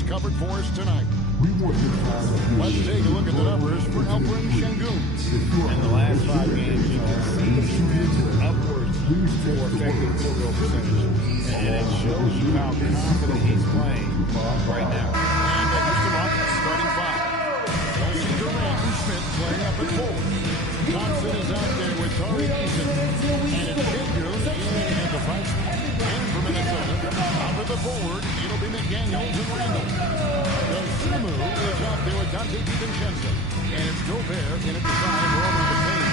has covered for us tonight. Let's take a look at the numbers for Alperen Sengun. In the last 5 games, you can see upwards for effective field goal percentage. And it shows you how confident he's playing right now. And the Houston Rockets starting 5. You'll see Durant and Smith playing up at forward. Thompson is out there with Tari Eason. And it's Sengun in the freshman. And for Minnesota, out at the forward, it'll be McDaniels and Randall. The Sumu is out there with Dante DiVincenzo. And it's Gobert in a design over the paint.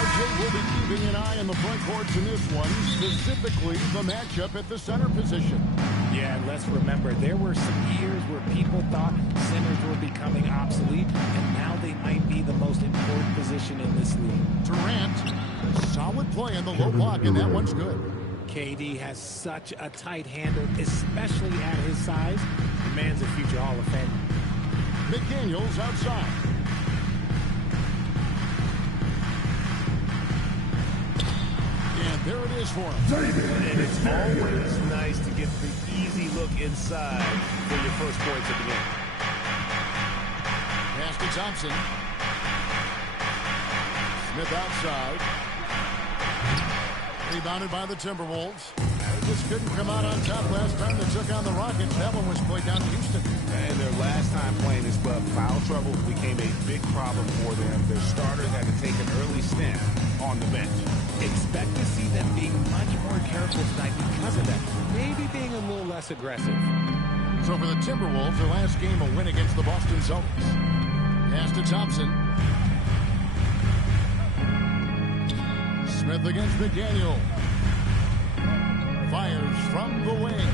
RJ will be keeping an eye on the front courts in this one, specifically the matchup at the center position. Yeah, and let's remember, there were some years where people thought centers were becoming obsolete, and now they might be the most important position in this league. Durant, solid play on the low block, and that one's good. KD has such a tight handle, especially at his size. The man's a future Hall of Fame. McDaniels outside. And there it is for him. And it's always nice to get the easy look inside for your first points of the game. Pass to Thompson. Smith outside. Rebounded by the Timberwolves. They just couldn't come out on top last time they took on the Rockets. That one was played down in Houston. And their last time playing this club, foul trouble became a big problem for them. Their starters had to take an early stint on the bench. Expect to see them being much more careful tonight because of that. Maybe being a little less aggressive. So for the Timberwolves, their last game, a win against the Boston Celtics. Pass to Thompson. Smith against McDaniel. Fires from the wing.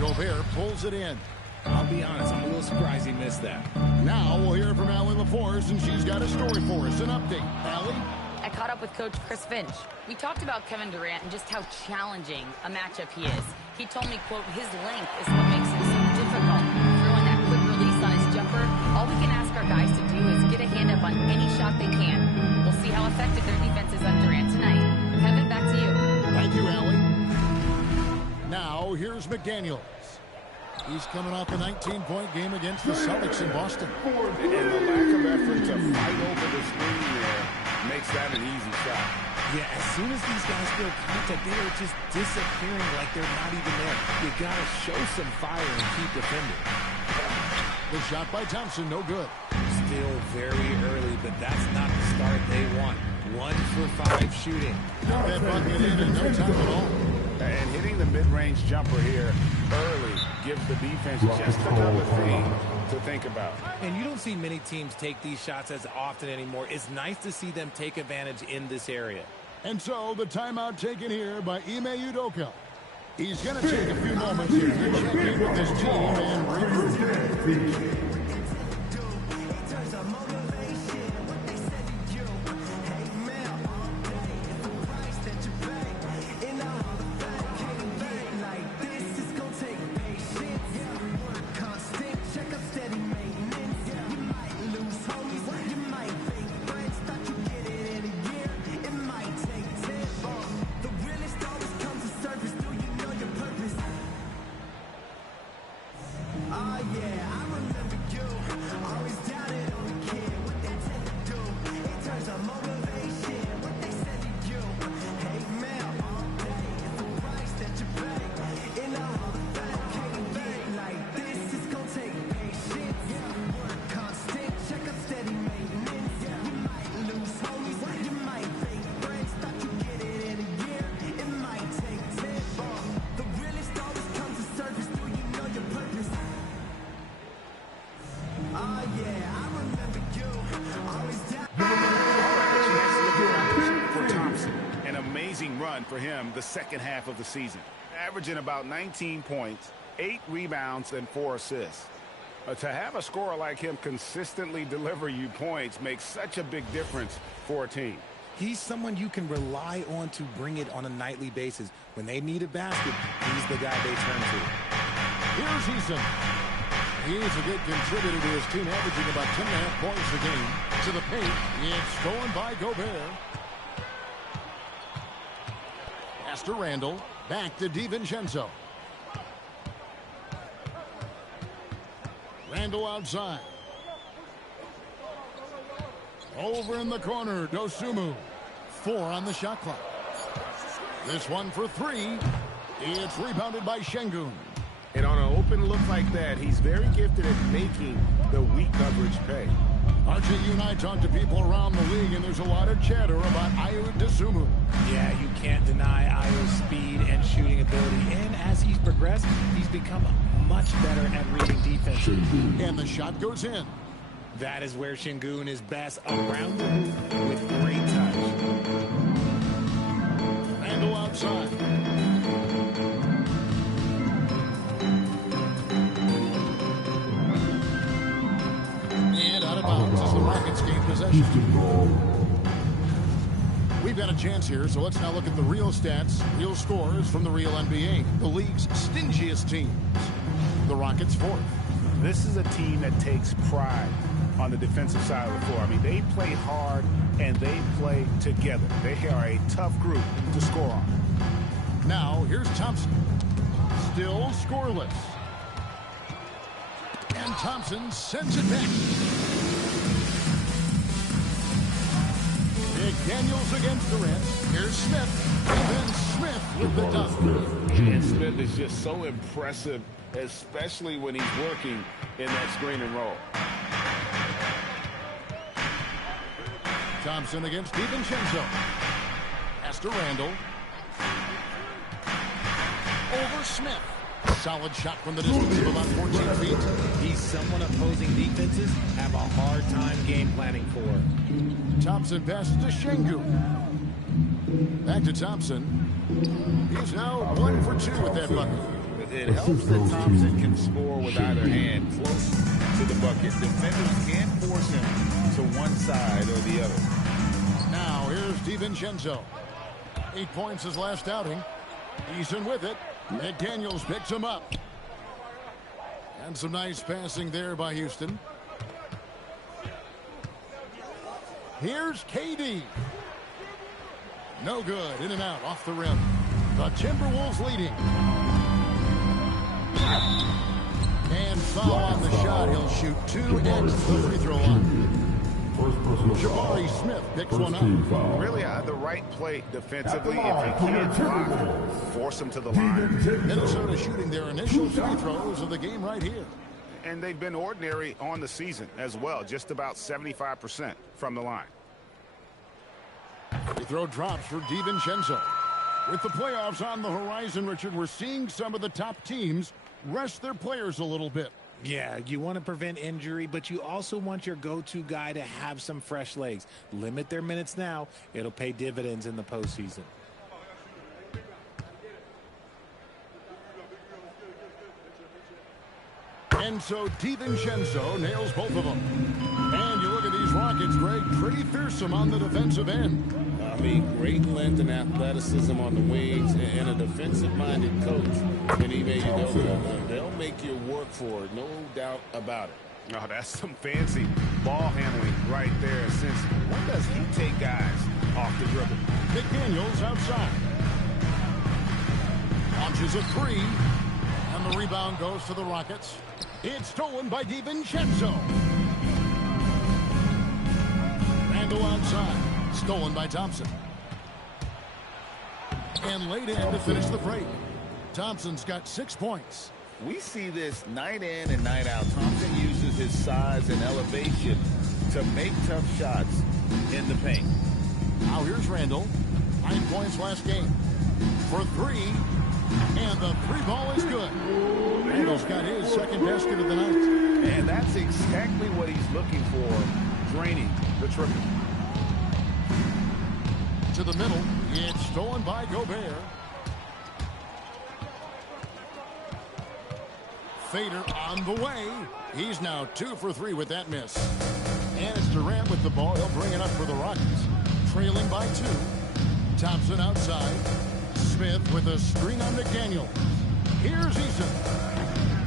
Gobert pulls it in. I'll be honest, I'm a little surprised he missed that. Now we'll hear from Allie LaForce, and she's got a story for us. An update. Allie? I caught up with Coach Chris Finch. We talked about Kevin Durant and just how challenging a matchup he is. He told me, quote, his length is what makes it so difficult. Throwing that quick release on his jumper, all we can ask our guys to do is get a hand up on any shot they can. We'll see how effective their defense is on Durant tonight. Kevin, back to you. Thank you, Allie. Now, here's McDaniels. He's coming off a 19-point game against the Celtics in Boston. And the lack of effort to fight over the screen there makes that an easy shot. Yeah, as soon as these guys feel contact, they are just disappearing like they're not even there. You gotta show some fire and keep defending. The shot by Thompson, no good. Still very early, but that's not the start they want. 1 for 5 shooting. That bucket in no time at all. And hitting the mid-range jumper here early gives the defense just another thing to think about. And you don't see many teams take these shots as often anymore. It's nice to see them take advantage in this area. And so the timeout taken here by Ime Udoka. He's going to take a few moments here to check in with his team and regroup. For him the second half of the season, averaging about 19 points, 8 rebounds, and 4 assists. To have a scorer like him consistently deliver you points makes such a big difference for a team. He's someone you can rely on to bring it on a nightly basis. When they need a basket, he's the guy they turn to. Here's Eason. He's a good contributor to his team, averaging about 10.5 points a game. To the paint, it's stolen by Gobert. Pass to Randall. Back to DiVincenzo. Randle outside. Over in the corner, Dosunmu. 4 on the shot clock. This one for 3. It's rebounded by Sengun. And on an open look like that, he's very gifted at making the weak coverage pay. RJ, you and I talk to people around the league, and there's a lot of chatter about Ayo Dosunmu. Yeah, you can't deny Ayo's speed and shooting ability. And as he's progressed, he's become much better at reading defense. And the shot goes in. That is where Sengun is best, around the hoop with great touch. Randle outside. And out of bounds as the Rockets gain possession. We've got a chance here, so let's now look at the real stats, real scores from the real NBA. The league's stingiest teams. The Rockets 4th. This is a team that takes pride on the defensive side of the floor. I mean, they play hard and they play together. They are a tough group to score on. Now, here's Thompson. Still scoreless. And Thompson sends it back. McDaniels against Durant. Here's Smith. And then Smith with the dunk. And Smith is just so impressive, especially when he's working in that screen and roll. Thompson against DiVincenzo. Pass to Randle. Over Smith. Solid shot from the distance of about 14 feet. He's someone opposing defenses have a hard time game planning for. Thompson passes to Sengun. Back to Thompson. He's now 1 for 2 with that bucket. It helps that Thompson can score with either hand close to the bucket. Defenders can't force him to one side or the other. Now here's DiVincenzo. 8 points his last outing. He's in with it. McDaniels picks him up. And some nice passing there by Houston. Here's KD. No good. In and out off the rim. The Timberwolves leading. And foul on the shot. He'll shoot 2 at the free throw line. Jabari Smith picks one up. Really the right play defensively. If you can't block, force them to the line. Minnesota shooting their initial free throws of the game right here. And they've been ordinary on the season as well. Just about 75% from the line. Free throw drops for DiVincenzo. With the playoffs on the horizon, Richard, we're seeing some of the top teams rest their players a little bit. Yeah, you want to prevent injury, but you also want your go-to guy to have some fresh legs. Limit their minutes now. It'll pay dividends in the postseason. And so DiVincenzo nails both of them. And you look at these Rockets, Greg, pretty fearsome on the defensive end. I mean, great length and athleticism on the wings and a defensive-minded coach. And they'll make you work for it, no doubt about it. Oh, that's some fancy ball handling right there. Since when does he take guys off the dribble? McDaniels outside. Launches a 3. And the rebound goes to the Rockets. It's stolen by DiVincenzo. Randle outside. Stolen by Thompson. And laid in to finish the break. Thompson's got 6 points. We see this night in and night out. Thompson uses his size and elevation to make tough shots in the paint. Now here's Randle. 9 points last game. For 3. And the 3 ball is good. Randle's got his second basket of the night. And that's exactly what he's looking for, draining the triple. To the middle. It's stolen by Gobert. Fader on the way. He's now 2 for 3 with that miss. And it's Durant with the ball. He'll bring it up for the Rockets. Trailing by 2. Thompson outside. Smith with a screen on McDaniel. Here's Eason.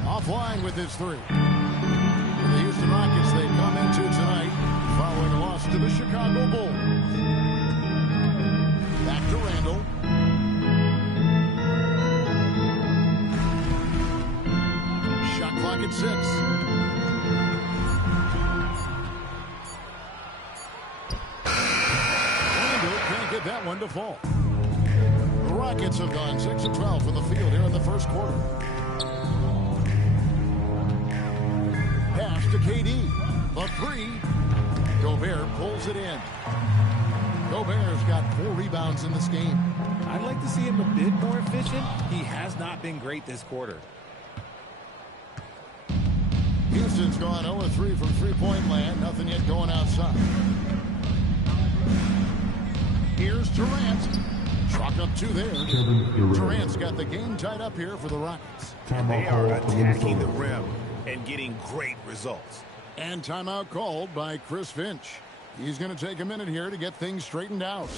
Offline with his 3. For the Houston Rockets, they come into tonight following a loss to the Chicago Bulls. Back to Randle. Shot clock at 6. that one to fall. The Rockets have gone 6 of 12 from the field here in the first quarter. Pass to KD. The three. Gobert pulls it in. Gobert's got 4 rebounds in this game. I'd like to see him a bit more efficient. He has not been great this quarter. Houston's gone 0-3 from three-point land. Nothing yet going outside. Here's Durant. Chalk up 2 there. Durant's got the game tied up here for the Rockets. They are attacking the rim and getting great results. And timeout called by Chris Finch. He's going to take a minute here to get things straightened out.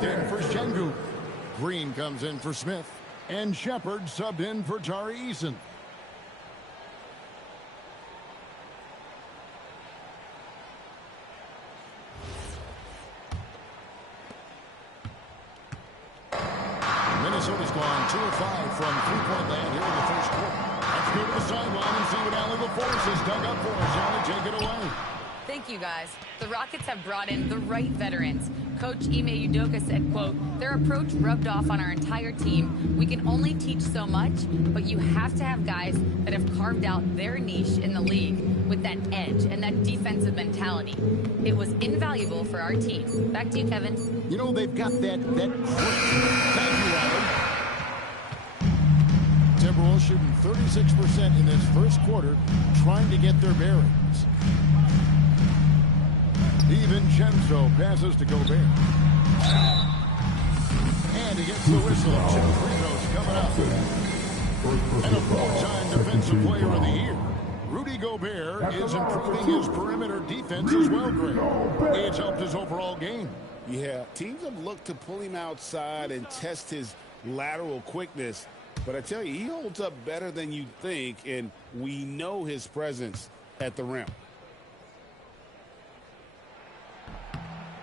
In for Sengun. Green comes in for Smith. And Shepard subbed in for Tari Eason. Minnesota's gone 2 of 5 from three-point land here in the first quarter. Let's go to the sideline and see what Allie LaForce has dug up for us. Allie, take it away. Thank you, guys. The Rockets have brought in the right veterans. Coach Ime Udoka said, quote, their approach rubbed off on our entire team. We can only teach so much, but you have to have guys that have carved out their niche in the league with that edge and that defensive mentality. It was invaluable for our team. Back to you, Kevin. You know, they've got that grit. Thank you, Allie. Timberwolves shooting 36% in this first quarter, trying to get their bearings. DiVincenzo passes to Gobert. And he gets the whistle. 2 free throws coming up. And a 4-time defensive player of the year. Rudy Gobert is improving his perimeter defense as well, Greg. It's helped his overall game. Yeah, teams have looked to pull him outside and test his lateral quickness. But I tell you, he holds up better than you think, and we know his presence at the rim.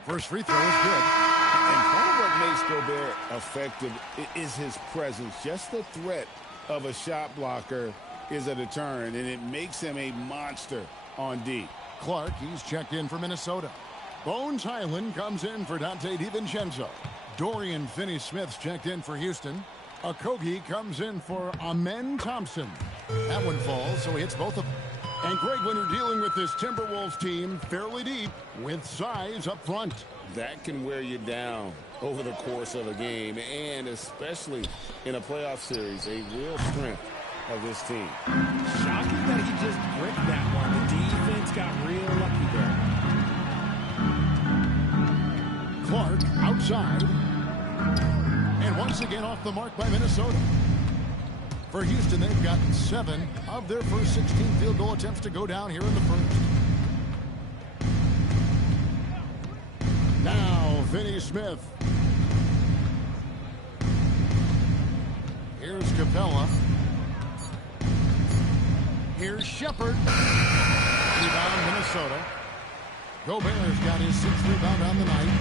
First free throw is good. And part of what makes Gobert effective is his presence. Just the threat of a shot blocker is a deterrent, and it makes him a monster on D. Clark, he's checked in for Minnesota. Bones Highland comes in for Dante DiVincenzo. Dorian Finney-Smith's checked in for Houston. Okogie comes in for Amen Thompson. That one falls, so he hits both of them. And, Greg, when you're dealing with this Timberwolves team fairly deep with size up front, that can wear you down over the course of a game, and especially in a playoff series, a real strength of this team. Shocking that he just bricked that one. The defense got real lucky there. Clark outside. And once again off the mark by Minnesota. For Houston, they've gotten 7 of their first 16 field goal attempts to go down here in the first. Now, Finney-Smith. Here's Capella. Here's Shepard. Rebound, Minnesota. Gobert's got his 6th rebound on the night.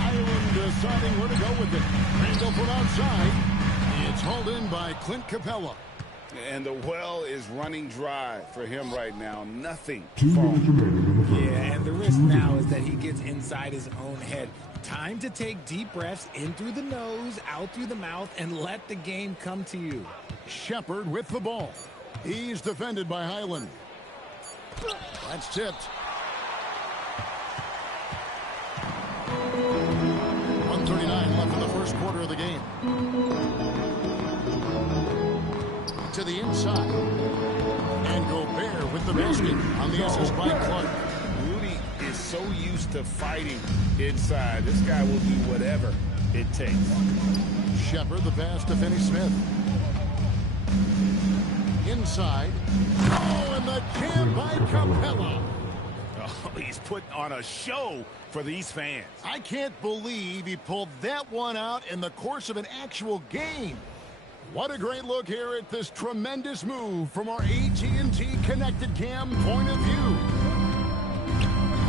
Highland deciding where to go with it. Randall from outside. It's hauled in by Clint Capella. And the well is running dry for him right now. Nothing. Yeah, and the risk now is that he gets inside his own head. Time to take deep breaths in through the nose, out through the mouth, and let the game come to you. Shepard with the ball. He's defended by Highland. That's tipped. 1:39 left in the first quarter of the game. To the inside. And Gobert with the basket on the assist by Clark. Rudy is so used to fighting inside. This guy will do whatever it takes. Shepard the pass to Finney-Smith. Inside. Oh, and the jam by Capella. Oh, he's putting on a show for these fans. I can't believe he pulled that one out in the course of an actual game. What a great look here at this tremendous move from our AT&T Connected Cam point of view.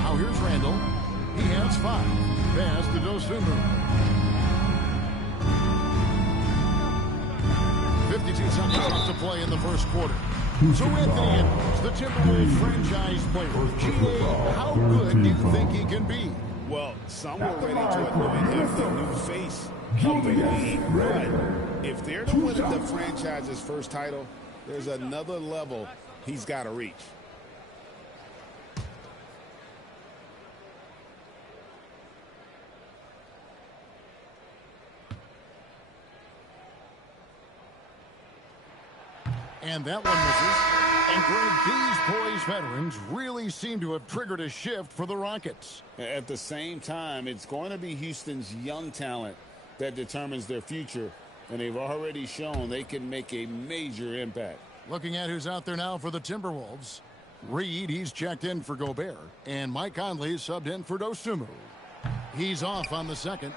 Now here's Randall. He has 5. Pass to Dosunmu. 52 seconds left to play in the first quarter. So Anthony Edwards, the Timberwolves franchise player. G.A., how good do you think he can be? Well, some were ready to anoint him the new face of the league. But if they're to win the franchise's first title, there's another level he's got to reach. And that one misses. And Greg, these poised veterans really seem to have triggered a shift for the Rockets. At the same time, it's going to be Houston's young talent that determines their future. And they've already shown they can make a major impact. Looking at who's out there now for the Timberwolves. Reid, he's checked in for Gobert. And Mike Conley subbed in for Dosunmu. He's off on the second.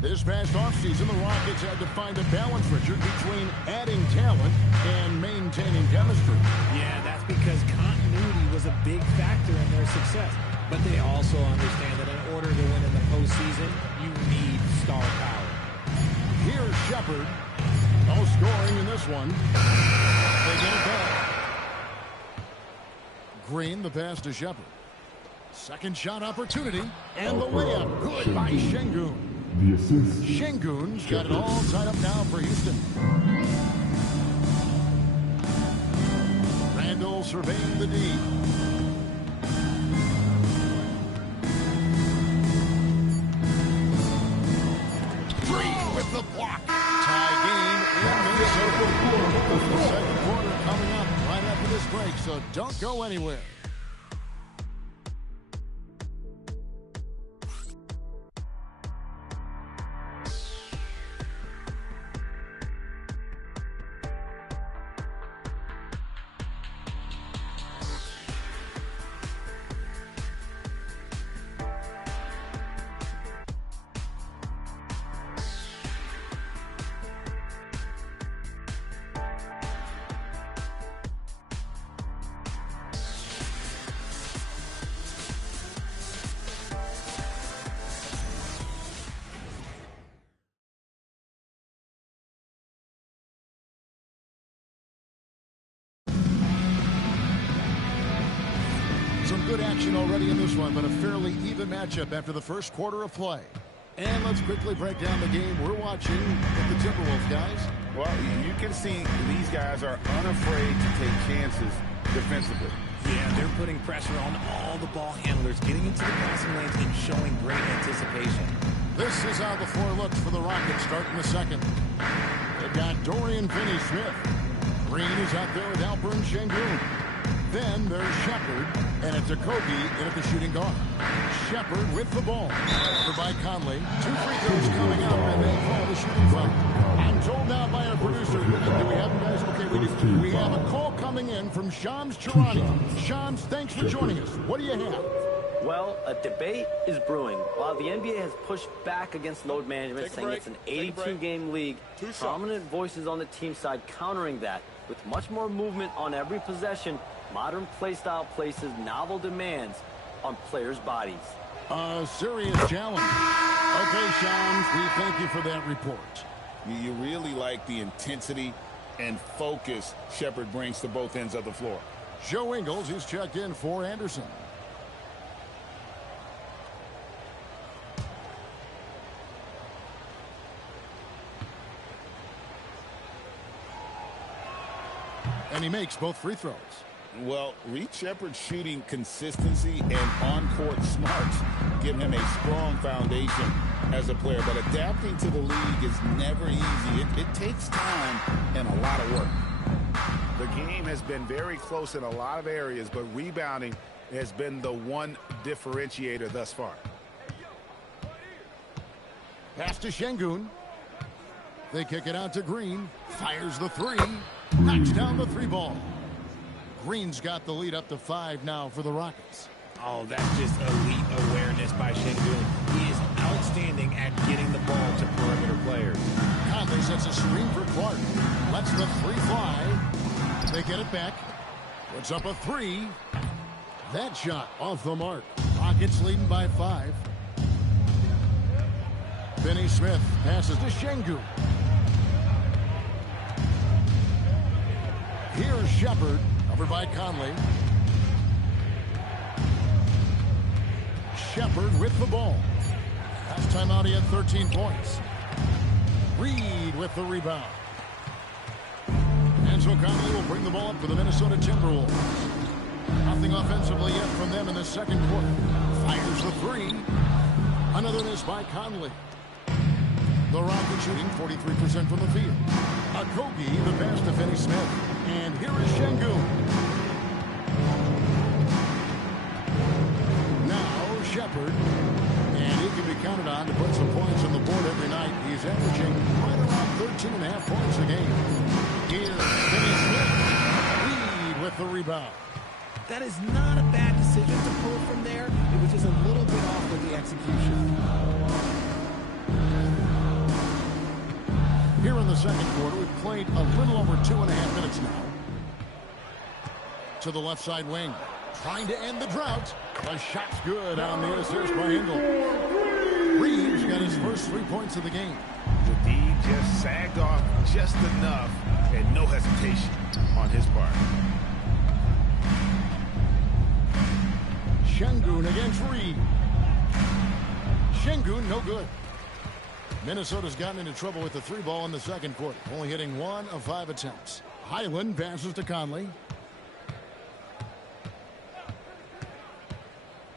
This past offseason, the Rockets had to find a balance, Richard, between adding talent and maintaining chemistry. Yeah, that's because continuity was a big factor in their success. But they also understand that in order to win in the postseason, you need star power. Here's Shepard. No scoring in this one. They get it back. Green, the pass to Shepard. Second shot opportunity. And the layup. Good by Sengun. Sengun's got it all tied up now for Houston. Randall surveying the D. Green with the block. Tie game in Minnesota. The second quarter coming up right after this break, so don't go anywhere. Some good action already in this one, but a fairly even matchup after the first quarter of play. And let's quickly break down the game we're watching with the Timberwolves, guys. Well, you can see these guys are unafraid to take chances defensively. Yeah, they're putting pressure on all the ball handlers, getting into the passing lanes and showing great anticipation. This is how the floor looks for the Rockets starting the second. They've got Dorian Finney-Smith. Green is out there with Alperen Sengun. Then there's Shepard, and it's Okogie in at the shooting guard. Shepard with the ball. For by Conley. 2 free throws coming up, and they call the shooting foul. I'm told now by our producer, do we have them, guys? Okay, we do. We have a call coming in from Shams Charania. Shams, thanks for joining us. What do you have? Well, a debate is brewing. While the NBA has pushed back against load management, saying it's an 82-game league, prominent voices on the team side countering that. With much more movement on every possession, modern play style places novel demands on players' bodies. A serious challenge. Okay, Shams, we thank you for that report. You really like the intensity and focus Shepherd brings to both ends of the floor. Joe Ingles is checked in for Anderson. And he makes both free throws. Well, Reed Shepherd's shooting consistency and on-court smarts give him a strong foundation as a player. But adapting to the league is never easy. It takes time and a lot of work. The game has been very close in a lot of areas, but rebounding has been the one differentiator thus far. Pass to Sengun. They kick it out to Green. Fires the three. Knocks down the three ball. Green's got the lead up to 5 now for the Rockets. Oh, that's just elite awareness by Sengun. He is outstanding at getting the ball to perimeter players. Conley sets a screen for Clark. Lets the three fly. They get it back. Puts up a 3. That shot off the mark. Rockets leading by 5. Finney Smith passes to Sengun. Here's Shepherd, covered by Conley. Shepherd with the ball. Last time out, he had 13 points. Reid with the rebound. And so Conley will bring the ball up for the Minnesota Timberwolves. Nothing offensively yet from them in the second quarter. Fires the 3. Another miss by Conley. The Rockets shooting 43% from the field. Okogie, the pass to Finney Smith. And here is Sengun. Now Shepherd. And he can be counted on to put some points on the board every night. He's averaging right around 13.5 points a game. Here's Finney Smith. Reid with the rebound. That is not a bad decision to pull from there. It was just a little bit off with the execution. Here in the second quarter, we've played a little over 2.5 minutes now. To the left side wing. Trying to end the drought. The shot's good on the assist by Engel. Reeves got his first 3 points of the game. The D just sagged off just enough and no hesitation on his part. Sengun against Reid. Sengun, no good. Minnesota's gotten into trouble with the 3 ball in the second quarter, only hitting 1 of 5 attempts. Highland passes to Conley.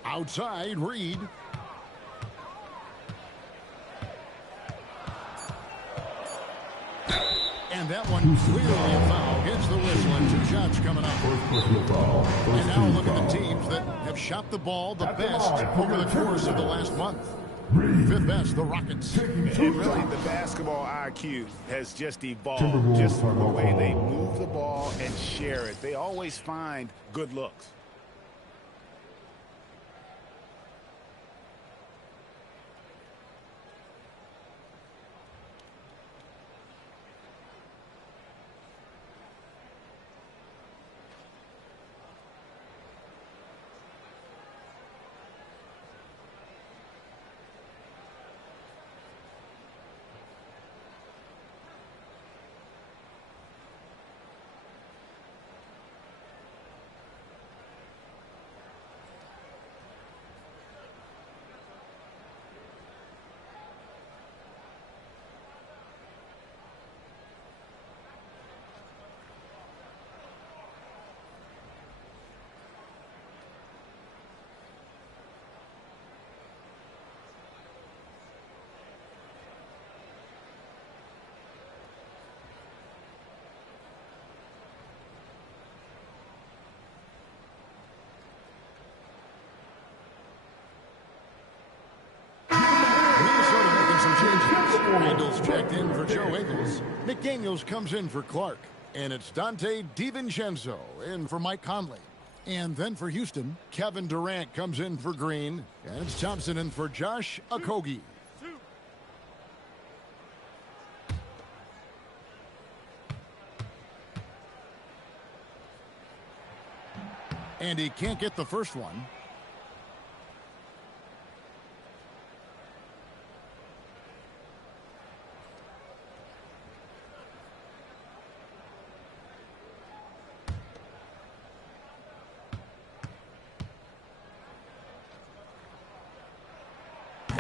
Outside, Reid. And that one clearly a foul. Gets the whistle and 2 shots coming up. And now look at the teams that have shot the ball the best over the course of the last month. 5th best, the Rockets. And really, the basketball IQ has just evolved just from the way they move the ball and share it. They always find good looks. Randall's checked in for Joe Ingles. McDaniels comes in for Clark. And it's Dante DiVincenzo in for Mike Conley. And then for Houston, Kevin Durant comes in for Green. And it's Thompson in for Josh Okogie. And he can't get the first one.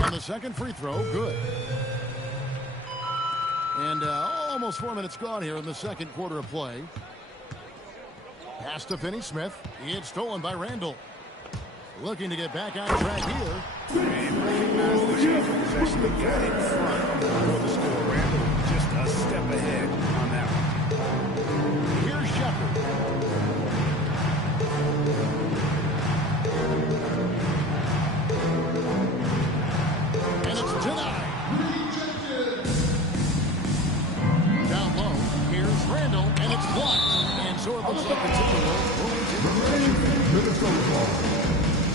And the second free throw, good. And almost 4 minutes gone here in the second quarter of play. Pass to Finney-Smith. It's stolen by Randall. Looking to get back on track here. And recognize the change of possession. They got in front for the score. Randall just a step ahead on that one. Here's Shepard. And it's denied. Down low. Here's Randall, and it's blocked. And so it looks like the Timberwolves will take possession.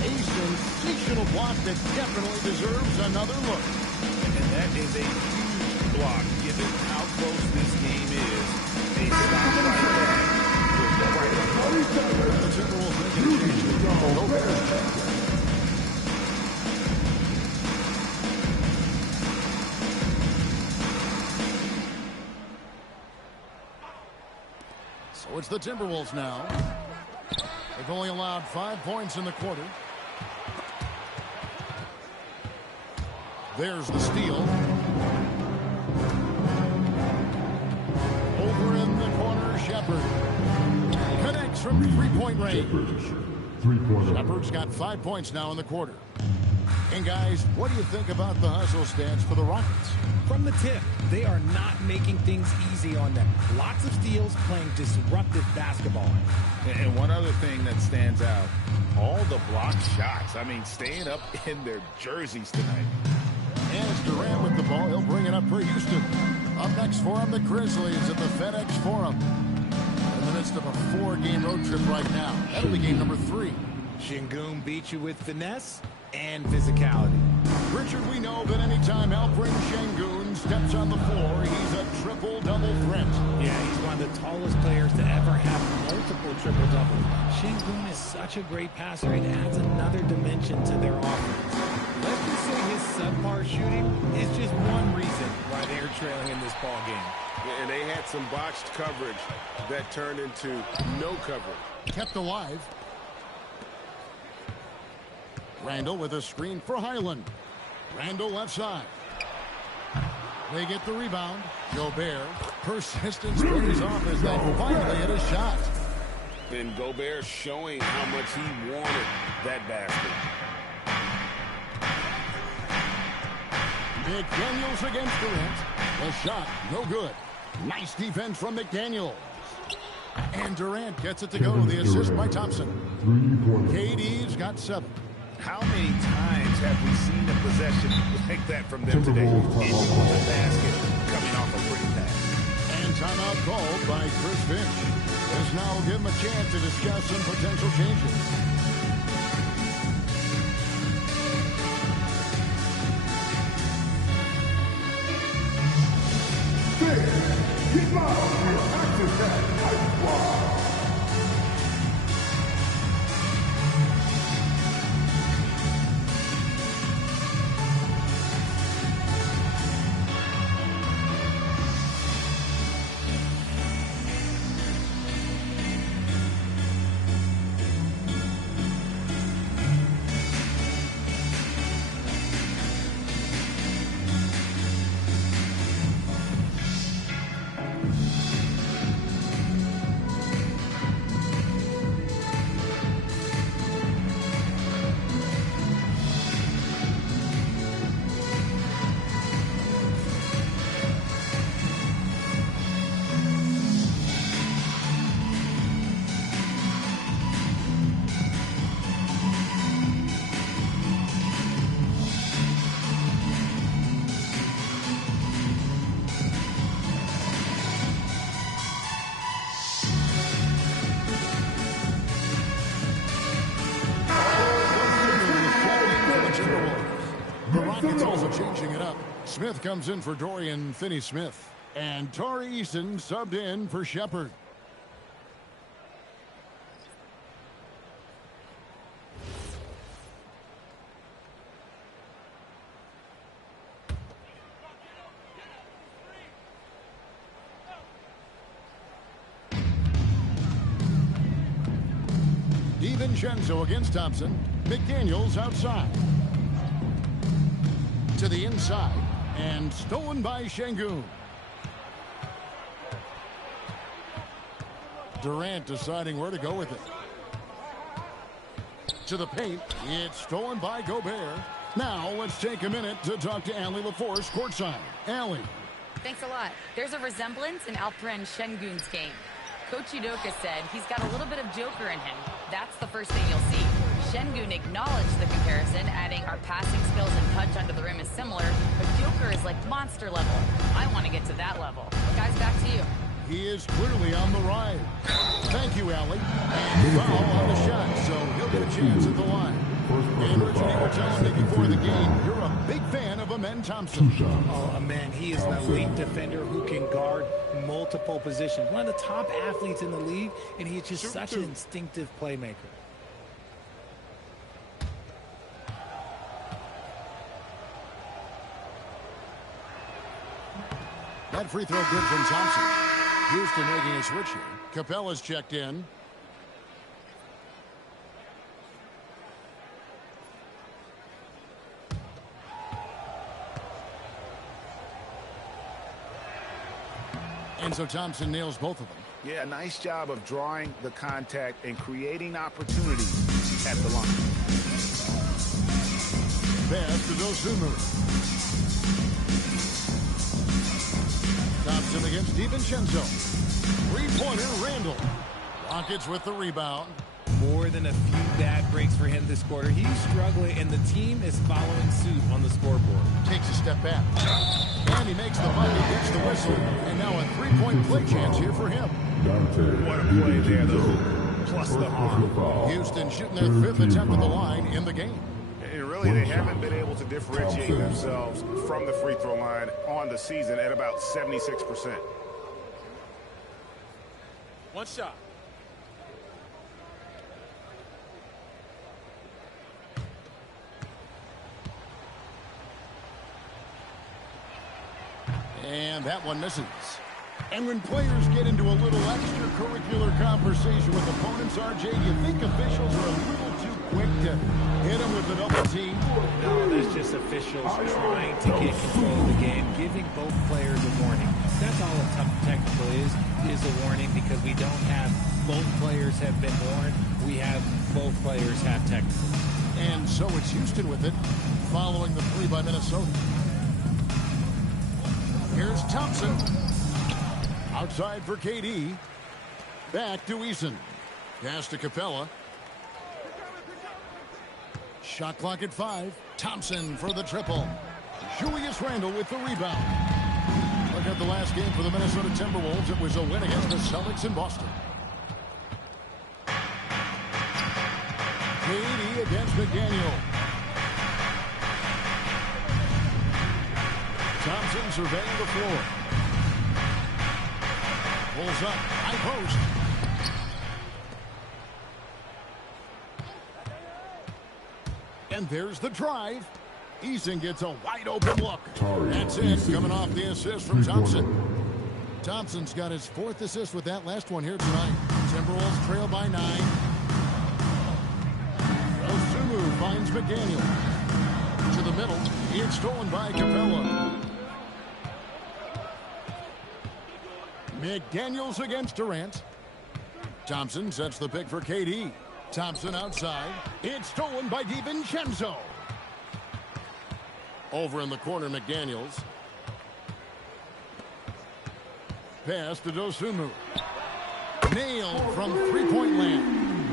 A sensational block that definitely deserves another look. And that is a huge block, given how close this game is. A stop like that. The Timberwolves making a change to Gobert. So it's the Timberwolves now. They've only allowed 5 points in the quarter. There's the steal. Over in the corner, Shepard. Connects from three-point range. Shepard's got 5 points now in the quarter. And guys, what do you think about the hustle stats for the Rockets? From the tip, they are not making things easy on them. Lots of steals, playing disruptive basketball. And one other thing that stands out, all the blocked shots. I mean, staying up in their jerseys tonight. And it's Durant with the ball. He'll bring it up for Houston. Up next for him, the Grizzlies at the FedEx Forum. In the midst of a 4-game road trip right now. That'll be game number 3. Sengun beat you with finesse and physicality. Richard, we know that anytime Alperen Sengun steps on the floor, he's a triple-double threat. Yeah, he's one of the tallest players to ever have multiple triple-doubles. Sengun is such a great passer. It adds another dimension to their offense. Let's just say his subpar shooting is just one reason why they are trailing in this ball game. And they had some botched coverage that turned into no coverage. Kept alive. Randall with a screen for Highland. Randall left side. They get the rebound. Gobert. Persistence pays off as they finally hit a shot. And Gobert showing how much he wanted that basket. McDaniels against Durant. The shot, no good. Nice defense from McDaniels. And Durant gets it to go. The assist by Thompson. KD's got 7. How many times have we seen a possession like that from them today? Into the basket, coming off a pretty pass. And timeout called by Chris Finch. This now will give him a chance to discuss some potential changes. Keep on your access that Ice Squad. Rockets also changing it up. Smith comes in for Dorian Finney-Smith. And Tari Eason subbed in for Shepard. DiVincenzo against Thompson. McDaniels outside. To the inside. And stolen by Sengun. Durant deciding where to go with it. To the paint. It's stolen by Gobert. Now let's take a minute to talk to Allie LaForce courtside. Allie. Thanks a lot. There's a resemblance in Alperen Sengun's game. Coach Udoka said he's got a little bit of Joker in him. That's the first thing you'll see. Sengun acknowledged the comparison, adding our passing skills and touch under the rim is similar, but Joker is like monster level. I want to get to that level. Guys, back to you. He is clearly on the rise. Thank you, Allie. And foul on the shot, so he'll get a chance at the line. And Richard, you were telling me before the game, you're a big fan of Amen Thompson. Oh, man, he is an elite defender who can guard multiple positions. One of the top athletes in the league, and he's just such an instinctive playmaker. That free throw good from Thompson. Houston making a switch here. Capella's checked in. And so Thompson nails both of them. Yeah, nice job of drawing the contact and creating opportunities at the line. Pass to Dosunmu. Thompson against DiVincenzo. Three-pointer, Randall. Rockets with the rebound. More than a few bad breaks for him this quarter. He's struggling, and the team is following suit on the scoreboard. Takes a step back. And he makes the bucket, gets the whistle. And now a three-point play chance here for him. What a play there, though. Plus the harm. Houston shooting their fifth attempt at the line in the game. And really, they haven't been able to differentiate themselves from the free throw line on the season at about 76%. One shot. And that one misses. And when players get into a little extracurricular conversation with opponents, RJ, you think officials are a little too quick to hit them with the double team? No, that's just officials trying to get control of the game, giving both players a warning. That's all a tough technical is a warning, because we don't have both players have been warned. We have both players have technical. And so it's Houston with it, following the three by Minnesota. Here's Thompson. Outside for KD. Back to Eason. Pass to Capella. Shot clock at 5. Thompson for the triple. Julius Randle with the rebound. Look at the last game for the Minnesota Timberwolves. It was a win against the Celtics in Boston. KD against McDaniel. Thompson surveying the floor. Pulls up. High post. And there's the drive. Eason gets a wide open look. That's it. Coming off the assist from Thompson. Thompson's got his fourth assist with that last one here tonight. Timberwolves trail by 9. Dosunmu finds McDaniel. To the middle. It's stolen by Capella. McDaniels against Durant. Thompson sets the pick for KD. Thompson outside. It's stolen by DiVincenzo. Over in the corner, McDaniels. Pass to Dosunmu. Nailed from three-point land.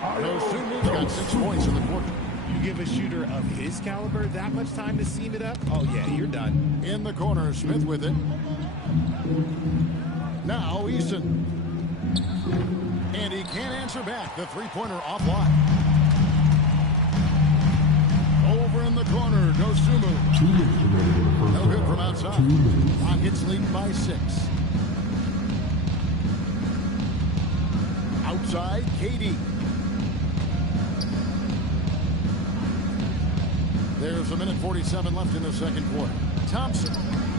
Dosunmu's got 6 points in the quarter. You give a shooter of his caliber that much time to seam it up? Oh, yeah, you're done. In the corner, Smith with it. Now Eason. And he can't answer back. The three-pointer offline. Over in the corner, Dosunmu. No good from outside. Rockets leading by 6. Outside, KD. There's a minute 47 left in the second quarter. Thompson.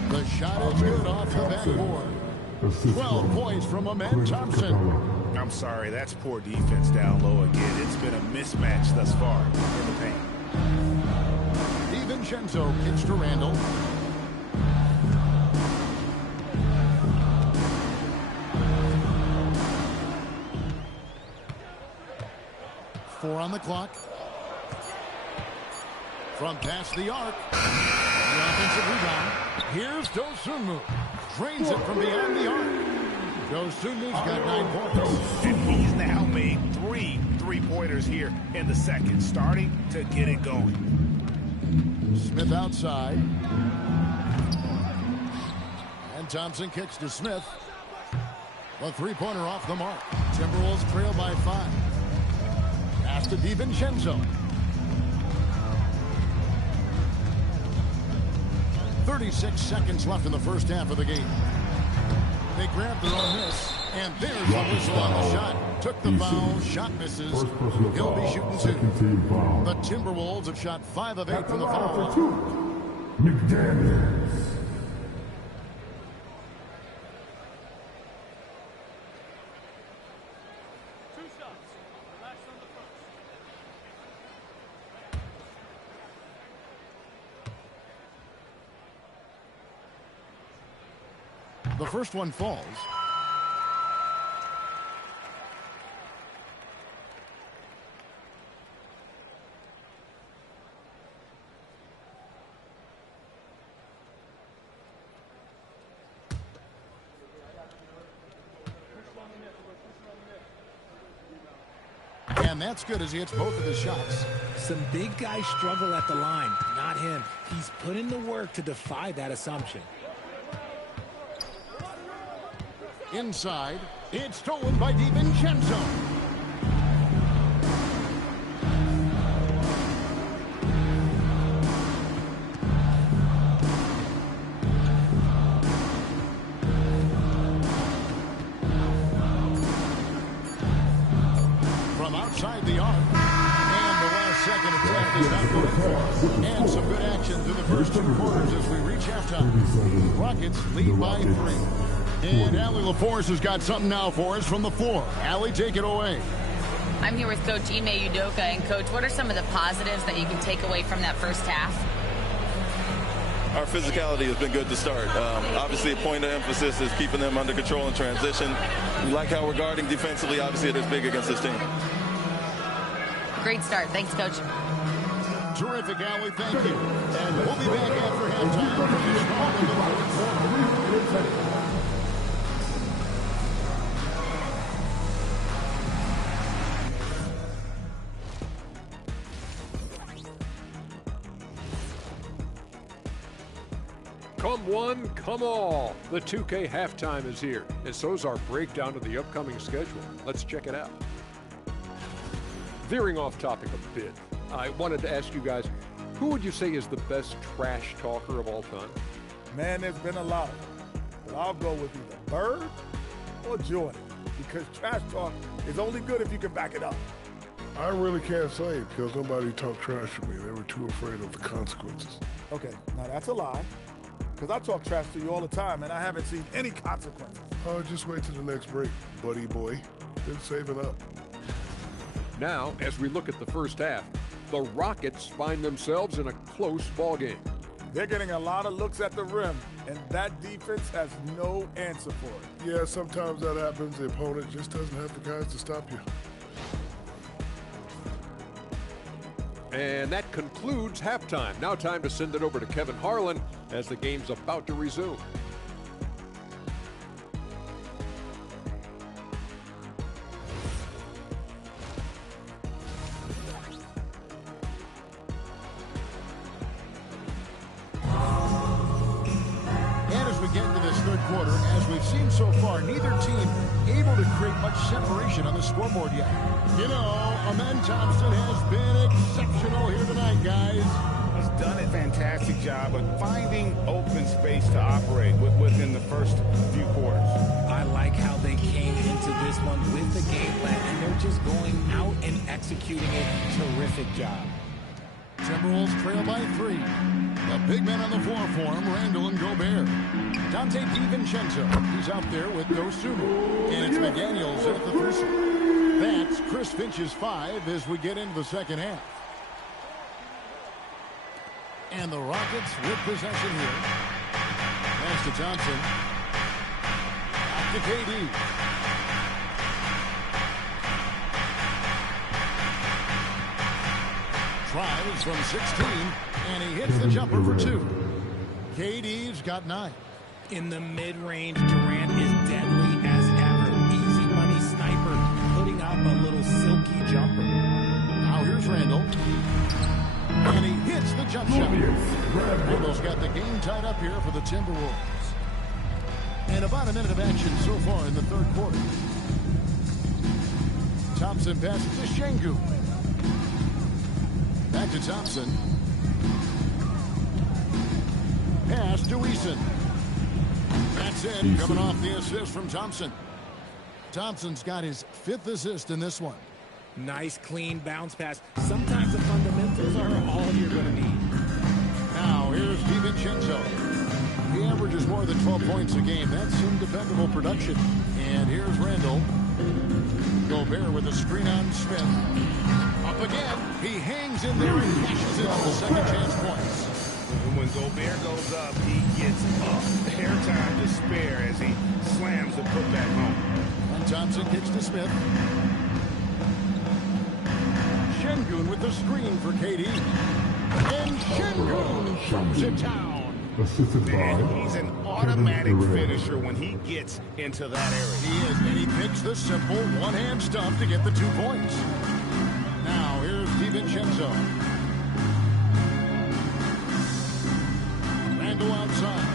The shot is good off the backboard. 12 points from Amen Thompson. I'm sorry, that's poor defense down low again. It's been a mismatch thus far in the paint. DiVincenzo kicks to Randall. Four on the clock. From past the arc. The offensive rebound. Here's Dosunmu. Drains it from beyond the arc. Dosunmu's got 9 points. And he's now made 3 3-pointers here in the second, starting to get it going. Smith outside. And Thompson kicks to Smith. The 3-pointer off the mark. Timberwolves trail by 5. Pass to DiVincenzo. 36 seconds left in the first half of the game. They grab their own miss, and there's a whistle on the shot. Took the foul, shot misses. He'll be shooting 2. The Timberwolves have shot 5 of 8 from the foul line. McDaniels. The first one falls. And that's good as he hits both of his shots. Some big guys struggle at the line. Not him. He's put in the work to defy that assumption. Inside, it's stolen by DiVincenzo. From outside the arc. And the last second attempt is not good for. And some good action through the first 2 quarters as we reach halftime. Rockets lead by 3. And Allie LaForce has got something now for us from the floor. Allie, take it away. I'm here with Coach Ime Udoka. And, Coach, what are some of the positives that you can take away from that first half? Our physicality has been good to start. Obviously, a point of emphasis is keeping them under control in transition. We like how we're guarding defensively. Obviously, it is big against this team. Great start. Thanks, Coach. Terrific, Allie. Thank you. And we'll be back after halftime. Come one, come all. The 2K halftime is here, and so's our breakdown of the upcoming schedule. Let's check it out. Veering off topic a bit, I wanted to ask you guys, who would you say is the best trash talker of all time? Man, there's been a lot. But I'll go with either Bird or Jordan, because trash talk is only good if you can back it up. I really can't say it because nobody talked trash to me. They were too afraid of the consequences. Okay, now that's a lie. Because I talk trash to you all the time, and I haven't seen any consequences. Oh, just wait till the next break, buddy boy. Been saving up. Now, as we look at the first half, the Rockets find themselves in a close ballgame. They're getting a lot of looks at the rim, and that defense has no answer for it. Yeah, sometimes that happens. The opponent just doesn't have the guys to stop you. And that concludes halftime. Now time to send it over to Kevin Harlan as the game's about to resume. And as we get into this third quarter, as we've seen so far, neither team able to create much separation on the scoreboard yet. You know, Amen Thompson has been exceptional here tonight, guys. He's done a fantastic job of finding open space to operate within the first few quarters. I like how they came into this one with the game plan, and they're just going out and executing it. Terrific job. Timberwolves trail by 3. The big men on the floor for him, Randall and Gobert. Dante DiVincenzo, he's out there with Dosunmu. And it's McDaniels at the threesome. That's Chris Finch's 5 as we get into the second half. And the Rockets with possession here. Pass to Thompson. Back to KD. Tries from 16, and he hits the jumper for 2. KD's got 9. In the mid-range, Durant is deadly as ever. Easy money sniper, putting up a little silky jumper. Now here's Randall. And he hits the jump shot. Randall's got the game tied up here for the Timberwolves. And about a minute of action so far in the third quarter. Thompson passes to Sengun. Back to Thompson. Pass to Eason. That's it, coming off the assist from Thompson. Thompson's got his 5th assist in this one. Nice, clean bounce pass. Sometimes the fundamentals are all you're going to need. Now, here's DiVincenzo. He averages more than 12 points a game. That's some dependable production. And here's Randall. Gobert with a screen on Smith. Up again. He hangs in there and cashes in on the second chance points. And when Gobert goes up, he gets up. Airtime to spare as he slams the putback home. And Thompson kicks to Smith. Sengun with the screen for KD. And Sengun shoves it down. And he's an automatic finisher when he gets into that area. He is, and he picks the simple one-hand stuff to get the 2 points. Now, here's DiVincenzo. Randall outside.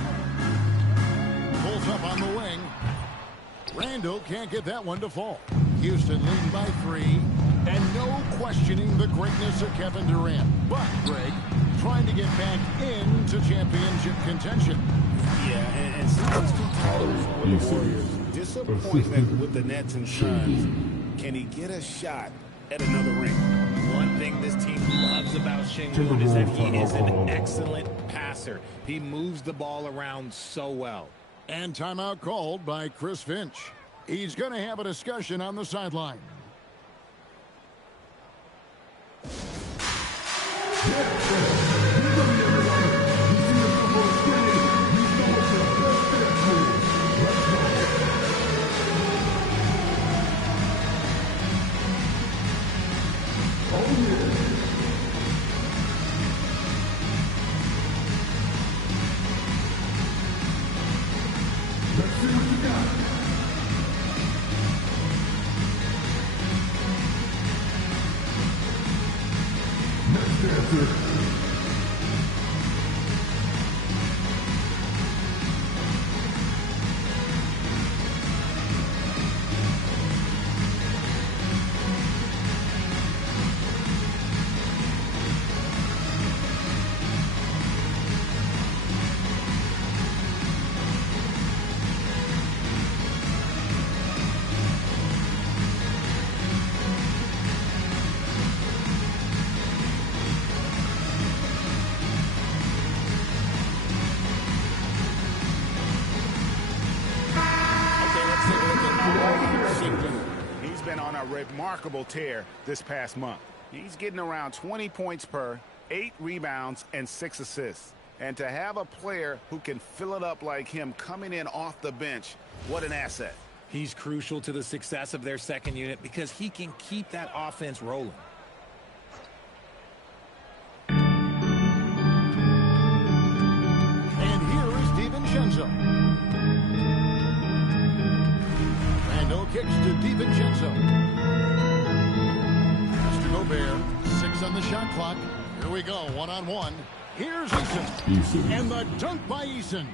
Pulls up on the wing. Randall can't get that one to fall. Houston leading by 3. And no questioning the greatness of Kevin Durant. But, Greg, trying to get back into championship contention. Yeah, and something's too titles for the Warriors. Disappointment with the Nets and Suns. Can he get a shot at another ring? One thing this team loves about Sengun is that he is an excellent passer. He moves the ball around so well. And timeout called by Chris Finch. He's going to have a discussion on the sideline. He's been on a remarkable tear this past month. He's getting around 20 points per, 8 rebounds, and 6 assists. And to have a player who can fill it up like him coming in off the bench, what an asset. He's crucial to the success of their second unit because he can keep that offense rolling. And here is DiVincenzo. Randall kicks to DiVincenzo. Mr. Gobert, 6 on the shot clock. Here we go, one-on-one. Here's Eason. And the dunk by Eason.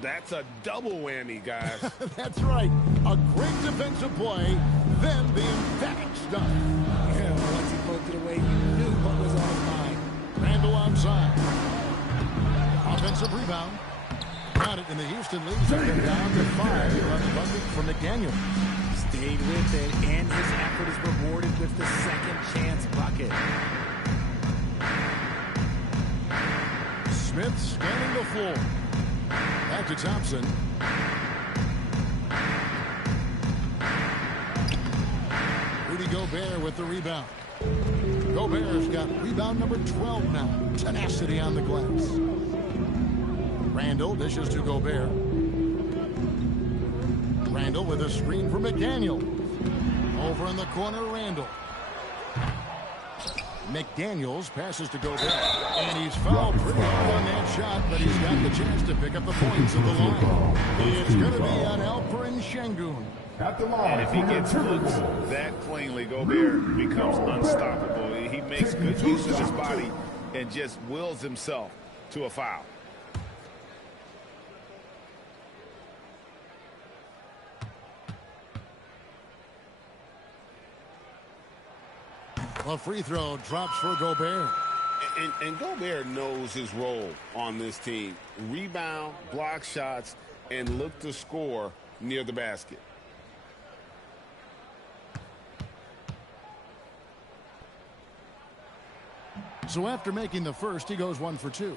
That's a double whammy, guys. That's right. A great defensive play, then the emphatic stuff. Yeah, once he poked it away, you knew what was on his mind. Randall outside. Offensive rebound. Got it in the Houston lead. They're down to 5. Runs bucket from McDaniel. Stayed with it, and his effort is rewarded with the second chance bucket. Smith scanning the floor. Back to Thompson. Rudy Gobert with the rebound. Gobert's got rebound number 12 now. Tenacity on the glass. Randall dishes to Gobert. Randall with a screen for McDaniel. Over in the corner, Randall. McDaniels passes to Gobert. And he's fouled pretty hard on that shot, but he's got the chance to pick up the points at the line. It's going to be on Alperen Sengun. And if he gets looks that cleanly, Gobert becomes unstoppable. He makes good use of his body and just wills himself to a foul. A free throw drops for Gobert. And Gobert knows his role on this team. Rebound, block shots, and look to score near the basket. So after making the first, he goes 1 for 2.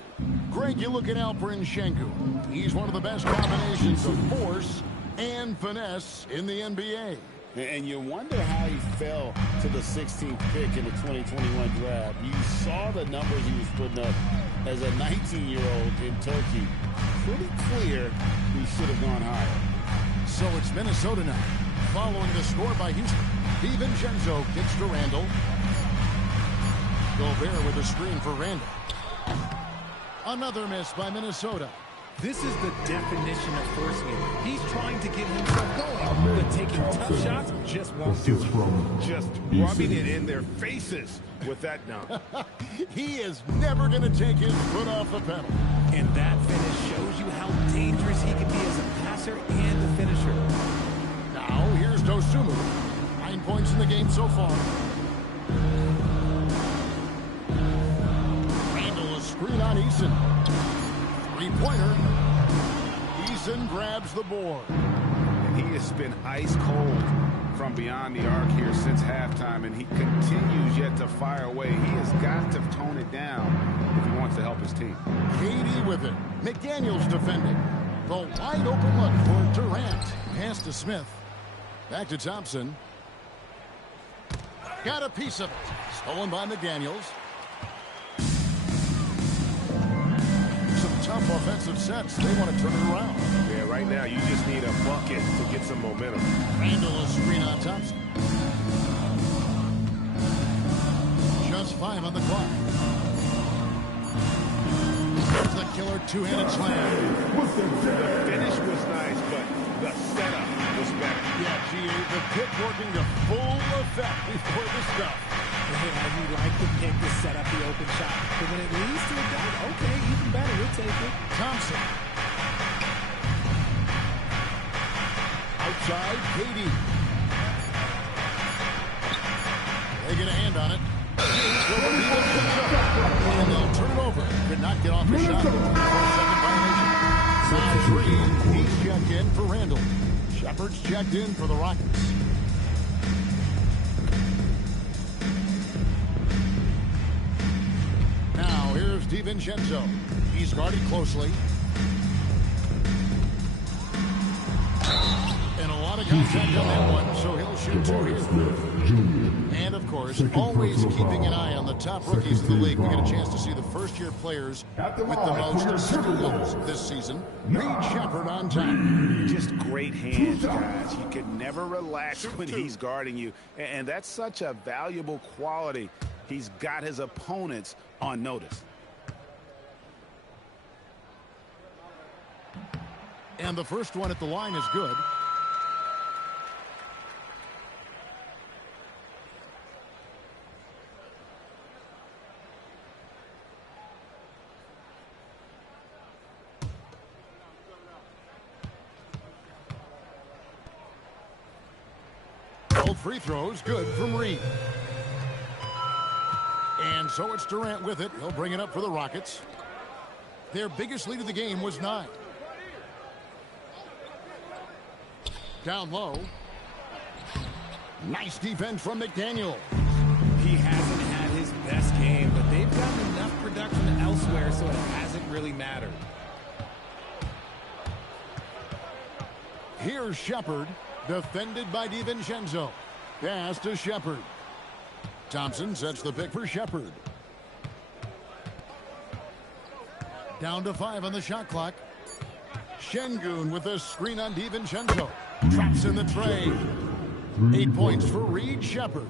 Greg, you look at Alperen Sengun. He's one of the best combinations of force and finesse in the NBA. And you wonder how he fell to the 16th pick in the 2021 draft. You saw the numbers he was putting up as a 19-year-old in Turkey. Pretty clear he should have gone higher. So it's Minnesota now. Following the score by Houston, DiVincenzo kicks to Randall. Gobert with a screen for Randall. Another miss by Minnesota. This is the definition of forcing it. He's trying to get himself going, but taking tough shots just won't do it. Just rubbing it in their faces with that dunk. He is never going to take his foot off the pedal. And that finish shows you how dangerous he can be as a passer and a finisher. Now, here's Dosunmu. 9 points in the game so far. Randall, a screen on Eason. Three-pointer. Eason grabs the board. And he has been ice cold from beyond the arc here since halftime, and he continues yet to fire away. He has got to tone it down if he wants to help his team. KD with it. McDaniels defending. The wide open look for Durant. Pass to Smith. Back to Thompson. Got a piece of it. Stolen by McDaniels. Tough offensive sets. They want to turn it around. Yeah, right now you just need a bucket to get some momentum. Randall a screen on Thompson. Just 5 on the clock. There's the killer two-handed slam. The finish was nice, but the setup was better. Yeah, GA, the pick working to full effect before the stuff. You like the pick to set up the open shot. But when it leads to a dunk, okay, even better. We'll take it. Thompson. Outside, KD. They get a hand on it. And they'll turn it over. Could not get off the shot. Second violation. Naz Reid, he's checked in for Randall. Shepard's checked in for the Rockets. Here's DiVincenzo. He's guarded closely. And a lot of contact on that one, so he'll shoot 2 here. And, of course, always keeping an eye on the top rookies in the league. We get a chance to see the first-year players with the most steals this season. Reid Shepard on top. Just great hands, guys. He can never relax when he's guarding you. And that's such a valuable quality. He's got his opponents on notice. And the first one at the line is good. Both free throws good from Reid. And so it's Durant with it. He'll bring it up for the Rockets. Their biggest lead of the game was 9. Down low. Nice defense from McDaniel. He hasn't had his best game, but they've gotten enough production elsewhere, so it hasn't really mattered. Here's Shepard, defended by DiVincenzo. Pass to Shepard. Thompson sets the pick for Shepherd. Down to 5 on the shot clock. Sengun with a screen on DiVincenzo. Drops in the tray. 8 points for Reed Shepherd.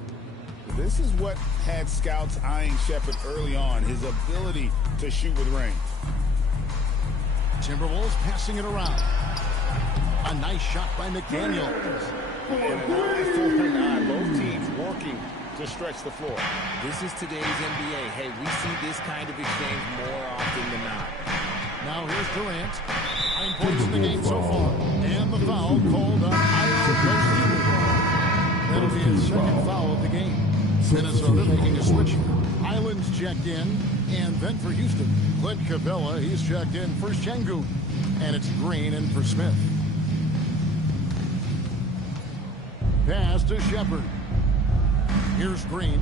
This is what had scouts eyeing Shepherd early on, his ability to shoot with range. Timberwolves passing it around. A nice shot by McDaniel. And an early 4-9, both teams working to stretch the floor. This is today's NBA. Hey, we see this kind of exchange more often than not. Now here's Durant. 9 points in the game so far. And the foul called on Alperen. That'll be his second foul of the game. Minnesota making a switch. Island's checked in. And then for Houston, Clint Capella, he's checked in for Sengun. And it's Green in for Smith. Pass to Shepherd. Here's Green.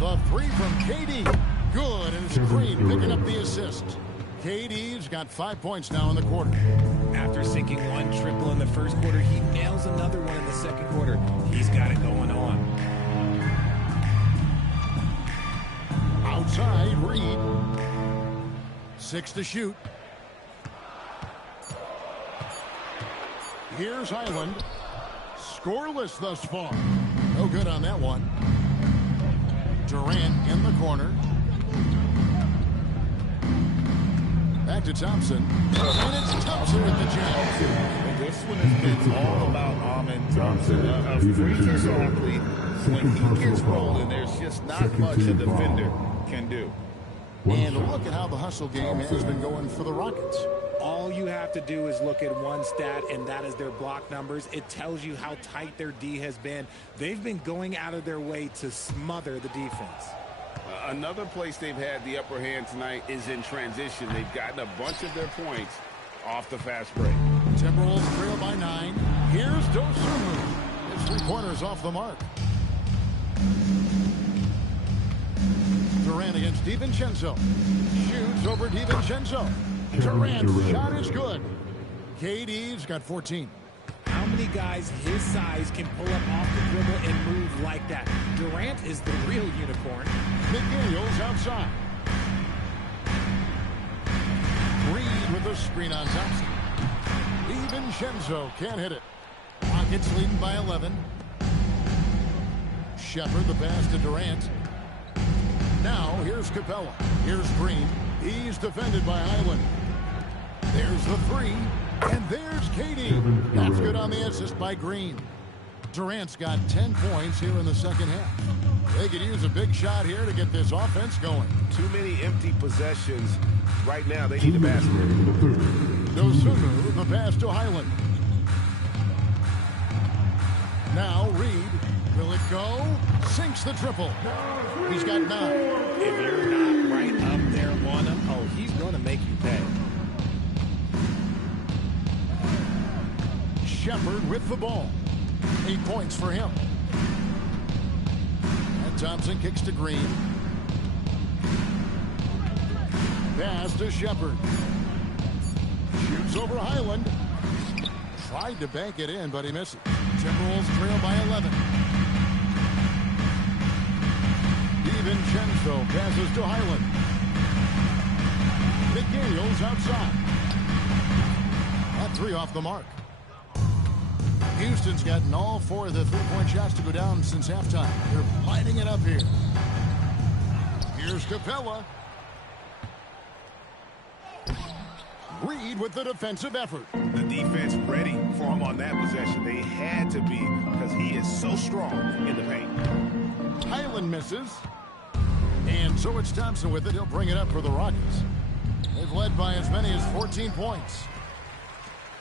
The three from KD. Good, and it's Green picking up the assist. KD's got 5 points now in the quarter. After sinking one triple in the first quarter, he nails another one in the second quarter. He's got it going on. Outside, Reed. 6 to shoot. Here's Highland. Scoreless thus far. No good on that one. Durant in the corner. Back to Thompson. And it's Thompson with the jam. This one has been all about Amen Thompson. A free throw athlete. When he gets rolling, there's just not much a defender can do. And look at how the hustle game has been going for the Rockets. All you have to do is look at one stat, and that is their block numbers. It tells you how tight their D has been. They've been going out of their way to smother the defense. Another place they've had the upper hand tonight is in transition. They've gotten a bunch of their points off the fast break. Timberwolves trail by 9. Here's Dosunmu. His three-pointers off the mark. Durant against DiVincenzo. Shoots over DiVincenzo. Durant's shot is good. KD's got 14. How many guys his size can pull up off the dribble and move like that? Durant is the real unicorn. McDaniel's outside. Reed with the screen on Thompson. DiVincenzo can't hit it. Rockets leading by 11. Shepherd the pass to Durant. Now here's Capella. Here's Green. He's defended by Island. There's the three. And there's KD. That's good on the assist by Green. Durant's got 10 points here in the second half. They could use a big shot here to get this offense going. Too many empty possessions. Right now, they need a basket. Dosunmu, the pass to Highland. Now Reed. Will it go? Sinks the triple. He's got 9. If you're not right up there on him, oh, he's going to make you pay. Shepherd with the ball. 8 points for him. And Thompson kicks to Green. Pass to Shepherd. Shoots over Highland. Tried to bank it in, but he misses. Timberwolves trail by 11. DiVincenzo passes to Highland. McDaniel's outside. That 3 off the mark. Houston's gotten all 4 of the three-point shots to go down since halftime. They're lighting it up here. Here's Capella. Reed with the defensive effort. The defense ready for him on that possession. They had to be because he is so strong in the paint. Highland misses. And so it's Thompson with it. He'll bring it up for the Rockets. They've led by as many as 14 points.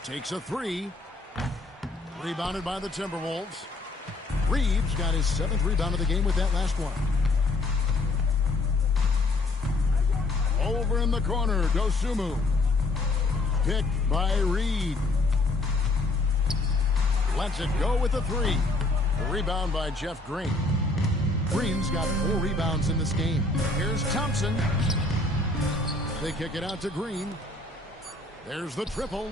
Takes a 3. Rebounded by the Timberwolves. Reeves got his 7th rebound of the game with that last one. Over in the corner, Dosunmu. Picked by Reed. Lets it go with the 3. The rebound by Jeff Green. Green's got 4 rebounds in this game. Here's Thompson. They kick it out to Green. There's the triple.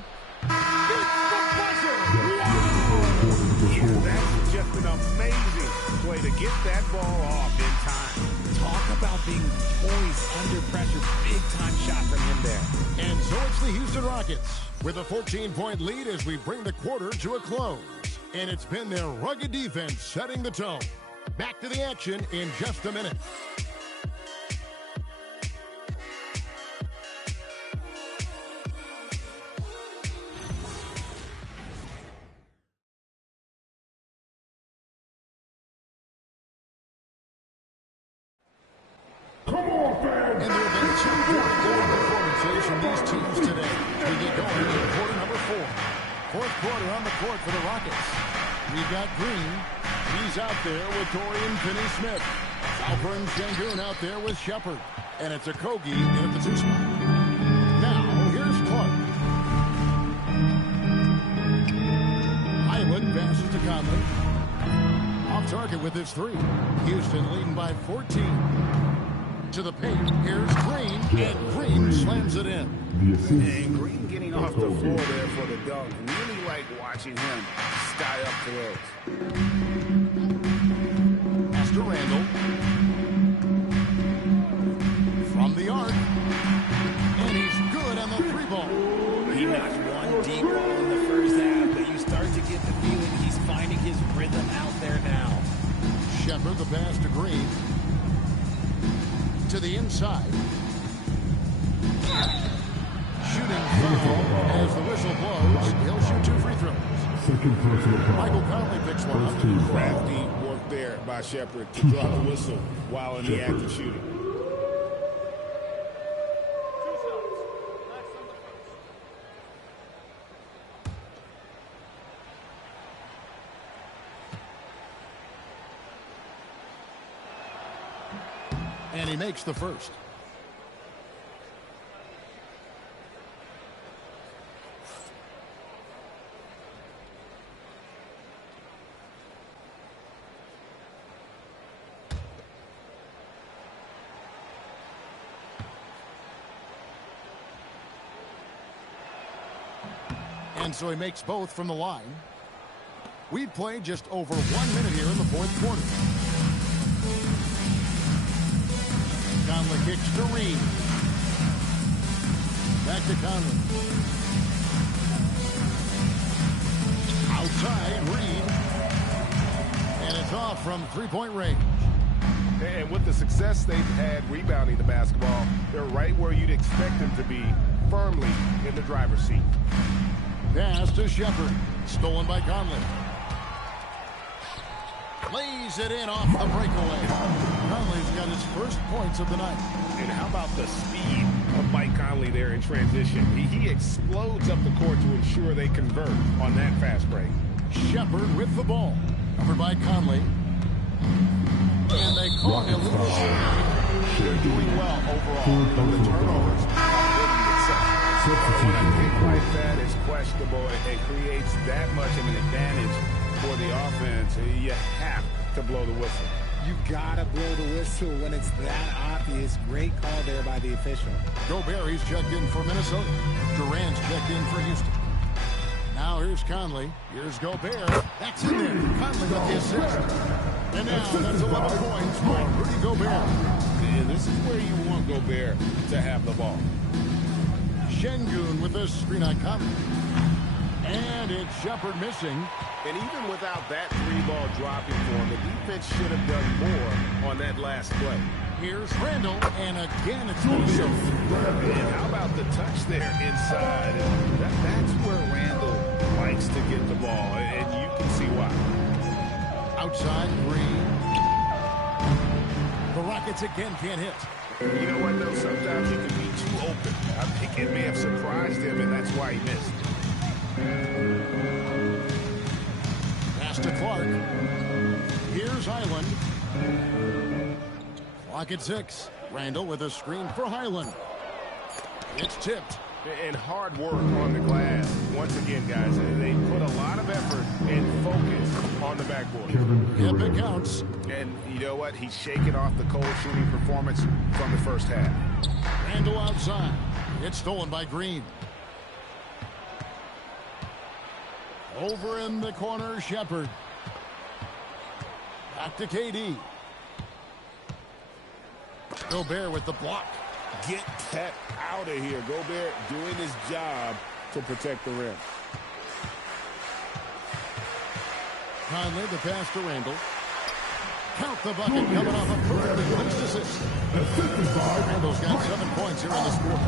Yeah, that's Jeff An amazing way to get that ball off in time. Talk about being poised under pressure. Big-time shot from him there. And so it's the Houston Rockets with a 14-point lead as we bring the quarter to a close. And it's been their rugged defense setting the tone. Back to the action in just a minute. And there have been two very good performances from these teams today. We get going in quarter number 4. Fourth quarter on the court for the Rockets. We've got Green. He's out there with Dorian Finney-Smith. Alperen Sengun out there with Shepard. And it's a Kogi in at the 2 spot. Now, here's Clark. Highland passes to Conley. Off target with his 3. Houston leading by 14. To the paint. Here's Green, and Green slams it in. And Green getting off the floor there for the dunk. Really like watching him sky up throws. Pass to Randall. From the arc. And he's good on the 3 ball. He knocked one deep ball in the first half, but you start to get the feeling he's finding his rhythm out there now. Shepard, the pass to Green. To the inside. Shooting foul as the whistle blows. He'll shoot 2 free throws. Michael Conley picks one up. Crafty work there by Shepard to draw the whistle while in the act of shooting. And he makes the first. And so he makes both from the line. We've played just over 1 minute here in the 4th quarter. Conley kicks to Reid. Back to Conley. Outside, Reid. And it's off from 3-point range. And with the success they've had rebounding the basketball, they're right where you'd expect them to be, firmly in the driver's seat. Pass to Shepard. Stolen by Conley. Lays it in off the breakaway. Conley's got his first points of the night. And how about the speed of Mike Conley there in transition? He explodes up the court to ensure they convert on that fast break. Shepard with the ball. Covered by Conley. And they call him a little short. Doing well overall. But the turnovers when a pick like that is questionable and creates that much of an advantage for the offense, you have to blow the whistle. You gotta blow the whistle when it's that obvious. Great call there by the official. Gobert, he's checked in for Minnesota. Durant's checked in for Houston. Now here's Conley. Here's Gobert. That's in there. Conley with the assist. And now that's 11 points for Rudy Gobert. And this is where you want Gobert to have the ball. Sengun with a screen on Conley. And it's Shepard missing. And even without that 3-ball dropping for him, the defense should have done more on that last play. Here's Randall, and again it's Minnesota. And how about the touch there inside? That's where Randall likes to get the ball, and you can see why. Outside, Green. The Rockets again can't hit. You know what, though? Sometimes you can be too open. I think it may have surprised him, and that's why he missed. Pass to Clark. Here's Highland. Clock at 6. Randall with a screen for Highland. It's tipped. And hard work on the glass. Once again, guys, they put a lot of effort and focus on the backboard. Yep, it counts. And you know what? He's shaking off the cold shooting performance from the first half. Randall outside. It's stolen by Green. Over in the corner, Shepard. Back to KD. Gobert with the block. Get that out of here. Gobert doing his job to protect the rim. Conley, the pass to Randall. Count the bucket coming off a perfectly placed assist. Randall's got 7 points here in this quarter.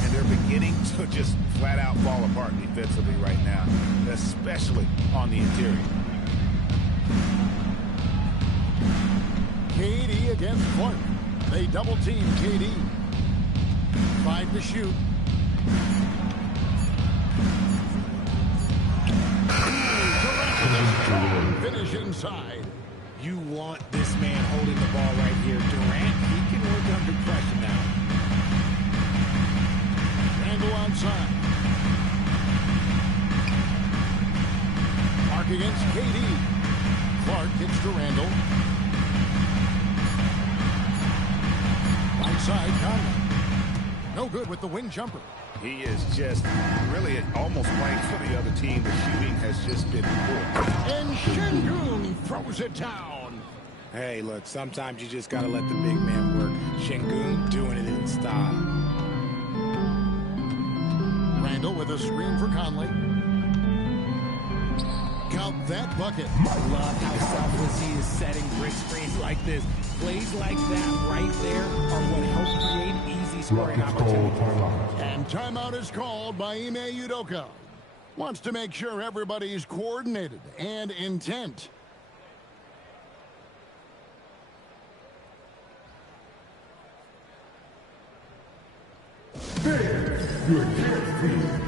And they're beginning to just flat out fall apart defensively right now, especially on the interior. KD against Clark. They double team KD. 5 to shoot. Finish inside. You want this man holding the ball right here. Durant, he can work under pressure now. Randall outside. Clark against KD. Clark gets to Randall. Right side, Conley. No good with the wing jumper. He is just really almost playing for the other team. The shooting has just been poor. And Sengun throws it down. Hey, look, sometimes you just got to let the big man work. Sengun doing it in style. Randall with a screen for Conley. Count that bucket. I love how selfless he is setting brick screens like this. Plays like that right there are what help create easy scoring opportunities. And timeout is called by Ime Udoka. Wants to make sure everybody's coordinated and intent. Your carefree.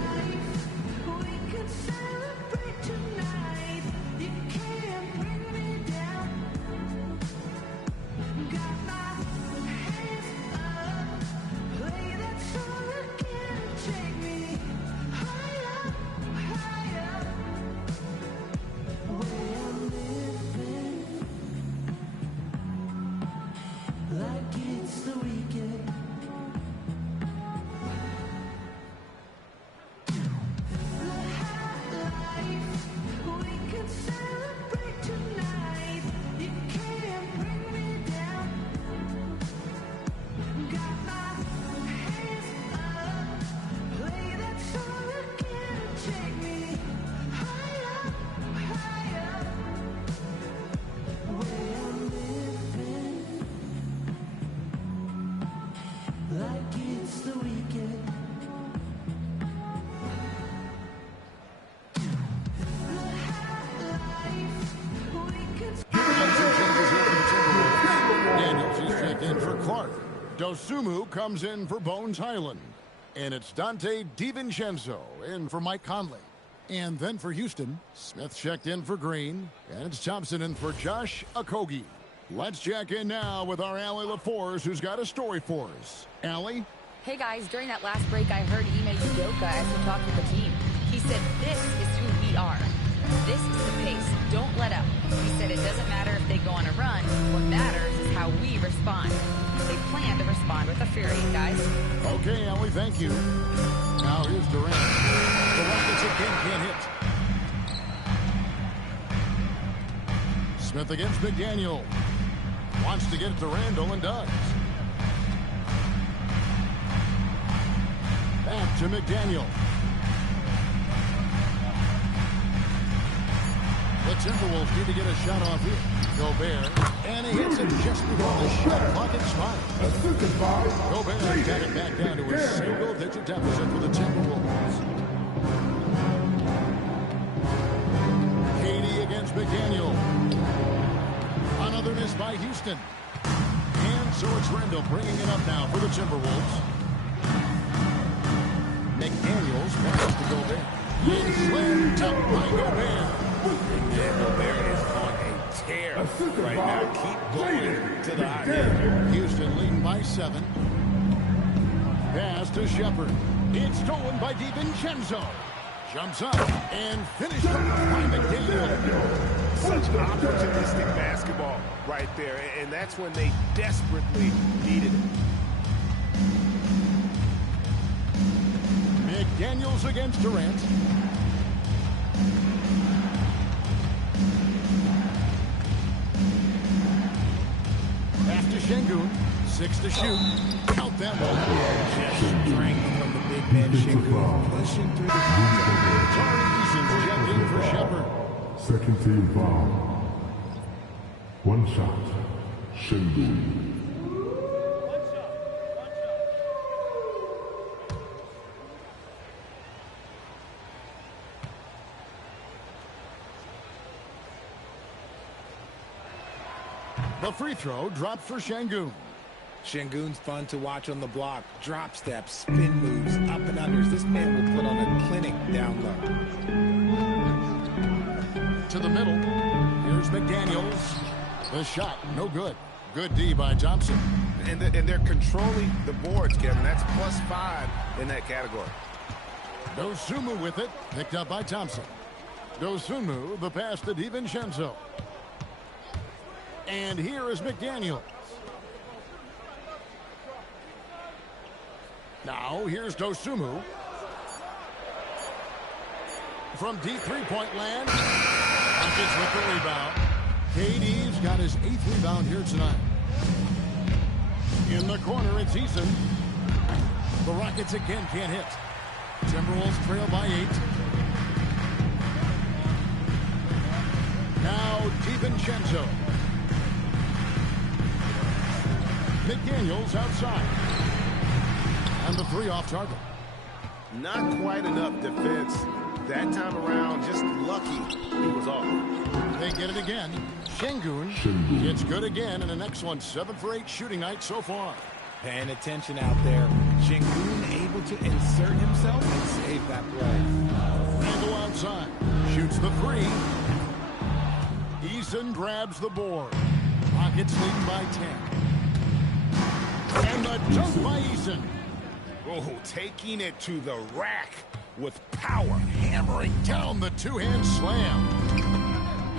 Dosunmu comes in for Bones Highland. And it's Dante DiVincenzo in for Mike Conley. And then for Houston, Smith checked in for Green. And it's Thompson in for Josh Okogie. Let's check in now with our Allie LaForce, who's got a story for us. Allie? Hey guys, during that last break, I heard Ime Udoka as he talked with the team. He said, "This is who we are. This is the pace. Don't let up." He said it doesn't matter if they go on a run. What matters is how we respond. They plan to respond with a fury, guys. Okay, Allie, thank you. Now here's Durant. The Rockets again can't hit. Smith against McDaniel. Wants to get it to Randall and does. Back to McDaniel. The Timberwolves need to get a shot off here. Gobert, and he hits it just before the shot clock expires. Gobert got it back down to a single-digit deficit for the Timberwolves. KD against McDaniel. Another miss by Houston. And so it's Randall bringing it up now for the Timberwolves. McDaniels passes to Gobert. And slammed up by Gobert. And Gobert is on a tear right now. Keep going to the hot end. Houston leading by 7. Pass to Shepard. It's stolen by DiVincenzo. Jumps up and finished by McDaniel. Such opportunistic basketball right there. And that's when they desperately needed it. McDaniels against Durant. Sengun. 6 to shoot. Count that one. Just strength from the big man Sengun, pushing through the contact. Tari Eason's checked in for Shepard. Second team foul. One shot. Sengun. The free throw dropped for Sengun. Sengun's fun to watch on the block. Drop steps, spin moves, up and unders. This man will put on a clinic down low. To the middle. Here's McDaniels. The shot, no good. Good D by Thompson. And they're controlling the boards, Kevin. That's +5 in that category. Dosunmu with it. Picked up by Thompson. Dosunmu, the pass to DiVincenzo. And here is McDaniels. Now, here's Dosunmu. From deep three-point land. Rockets with the rebound. KD's got his 8th rebound here tonight. In the corner, it's Eason. The Rockets again can't hit. Timberwolves trail by 8. Now, DiVincenzo. McDaniels outside. And the 3 off target. Not quite enough defense. That time around, just lucky he was off. They get it again. Sengun. It's good again, and the next one 7 for 8 shooting night so far. Paying attention out there. Sengun able to insert himself and save that play. Randall outside. Shoots the 3. Eason grabs the board. Rockets leading by 10. And the dunk by Eason. Oh, taking it to the rack with power. Hammering down the 2-hand slam.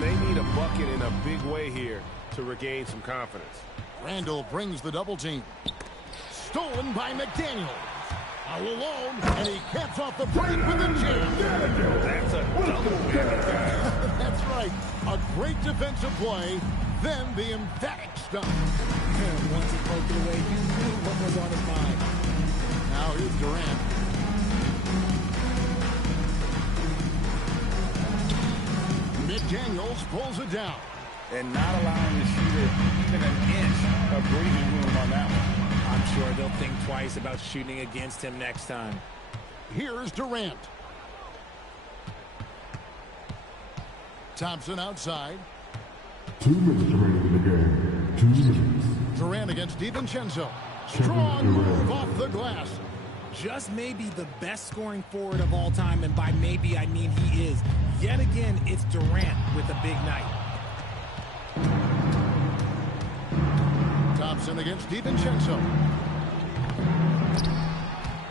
They need a bucket in a big way here to regain some confidence. Randall brings the double team. Stolen by McDaniels. All alone, and he caps off the break with a jam. That's a double whammy. That's right. A great defensive play, then the emphatic stuff. Once he poked it away, you knew what was on his mind. Now here's Durant. McDaniels pulls it down. And not allowing the shooter even an inch of breathing room on that one. I'm sure they'll think twice about shooting against him next time. Here's Durant. Thompson outside. 2 minutes remaining in the game. 2 minutes. Durant against DiVincenzo. Strong move off the glass. Just maybe the best scoring forward of all time, and by maybe I mean he is. Yet again, it's Durant with a big night. Thompson against DiVincenzo.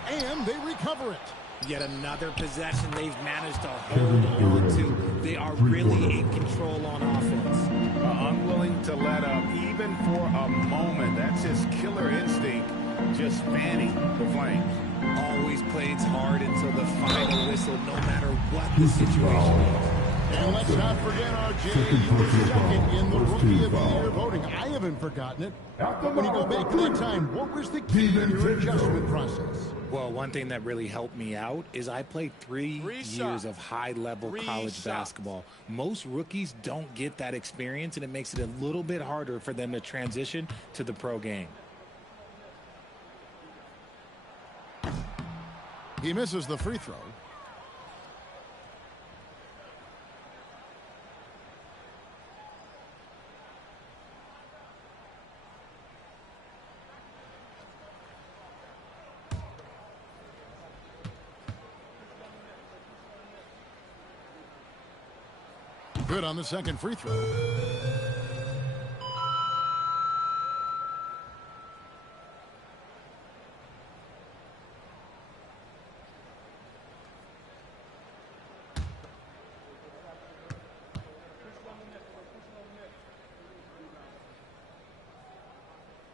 And they recover it. Yet another possession they've managed to hold on to. They are really in control on offense. Unwilling to let up even for a moment. That's his killer instinct, just fanning the flames. Always plays hard until the final whistle, no matter what the situation is. And let's not forget our second in the Rookie of the Year voting. I haven't forgotten it. When you go back to that time, what was the key in your adjustment process? Well, one thing that really helped me out is I played 3 years of high-level college basketball. Most rookies don't get that experience, and it makes it a little bit harder for them to transition to the pro game. He misses the free throw. Good on the second free throw.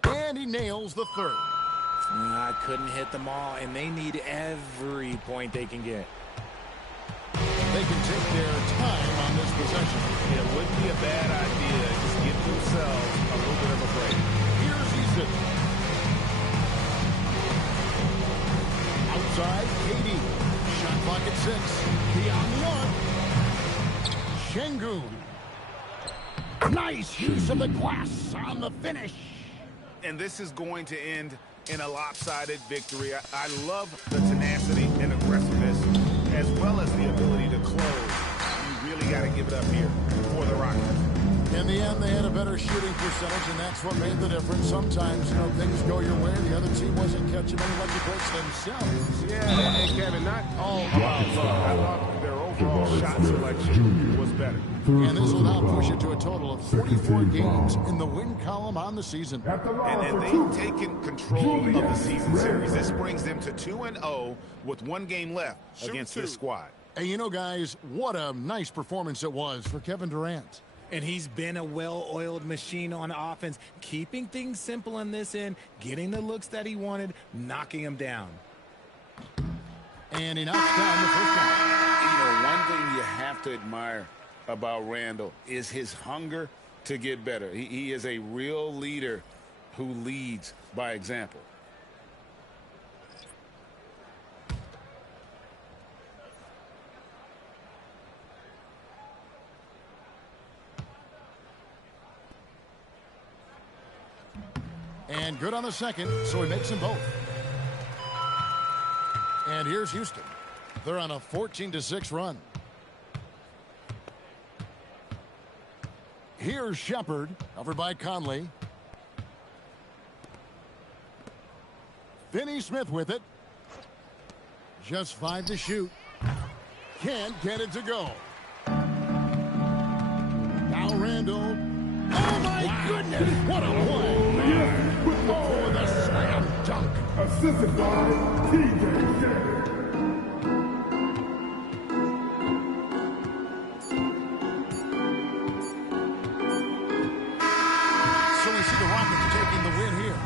And he nails the third. I couldn't hit them all, and they need every point they can get. They can take their time on this possession. It wouldn't be a bad idea. Just give themselves a little bit of a break. Here's clock at 6. Beyond the arc. Sengun. Nice use of the glass on the finish. And this is going to end in a lopsided victory. I love the tenacity and aggressiveness as well as the ability to close. You really got to give it up here for the Rockets. In the end, they had a better shooting percentage, and that's what made the difference. Sometimes, things go your way. The other team wasn't catching any lucky breaks themselves. Yeah, and Kevin, not all about luck. I thought their overall shot selection was better. And this will now push it to a total of 44 games in the win column on the season. And they've taken control of the season series. This brings them to 2-0 with 1 game left against this squad. And guys, what a nice performance it was for Kevin Durant. And he's been a well-oiled machine on offense, keeping things simple on this end, getting the looks that he wanted, knocking them down. And he knocks down the first one. One thing you have to admire about Randall is his hunger to get better. He is a real leader who leads by example. And good on the second, so he makes them both. And here's Houston. They're on a 14-6 run. Here's Shepard, covered by Conley. Finney Smith with it. Just 5 to shoot. Can't get it to go. Now Randall. Oh, my goodness. What a play. Oh, the slam dunk. Assisted by TJ Shannon. So we see the Rockets taking the win here.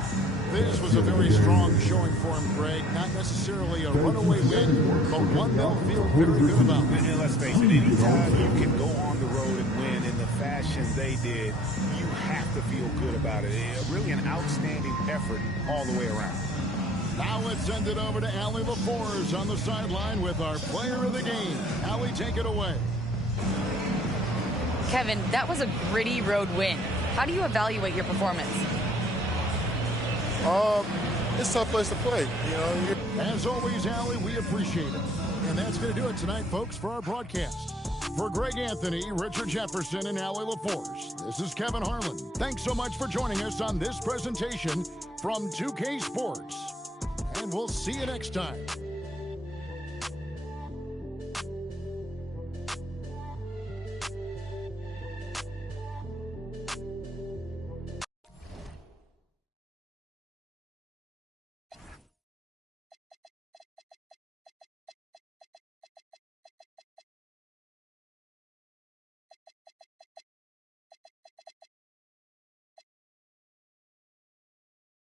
This was a very strong showing for him, Greg. Not necessarily a runaway win, but one they'll feel very good about. And let's face it, anytime you can go on the road and win in the fashion they did, you have to feel good about it. Really an outstanding effort all the way around. Now let's send it over to Allie LaForge on the sideline with our player of the game. Allie, take it away. Kevin, that was a gritty road win. How do you evaluate your performance? It's a tough place to play, As always, Allie, we appreciate it. And that's going to do it tonight, folks, for our broadcast. For Greg Anthony, Richard Jefferson, and Allie LaForge, this is Kevin Harlan. Thanks so much for joining us on this presentation from 2K Sports. And we'll see you next time.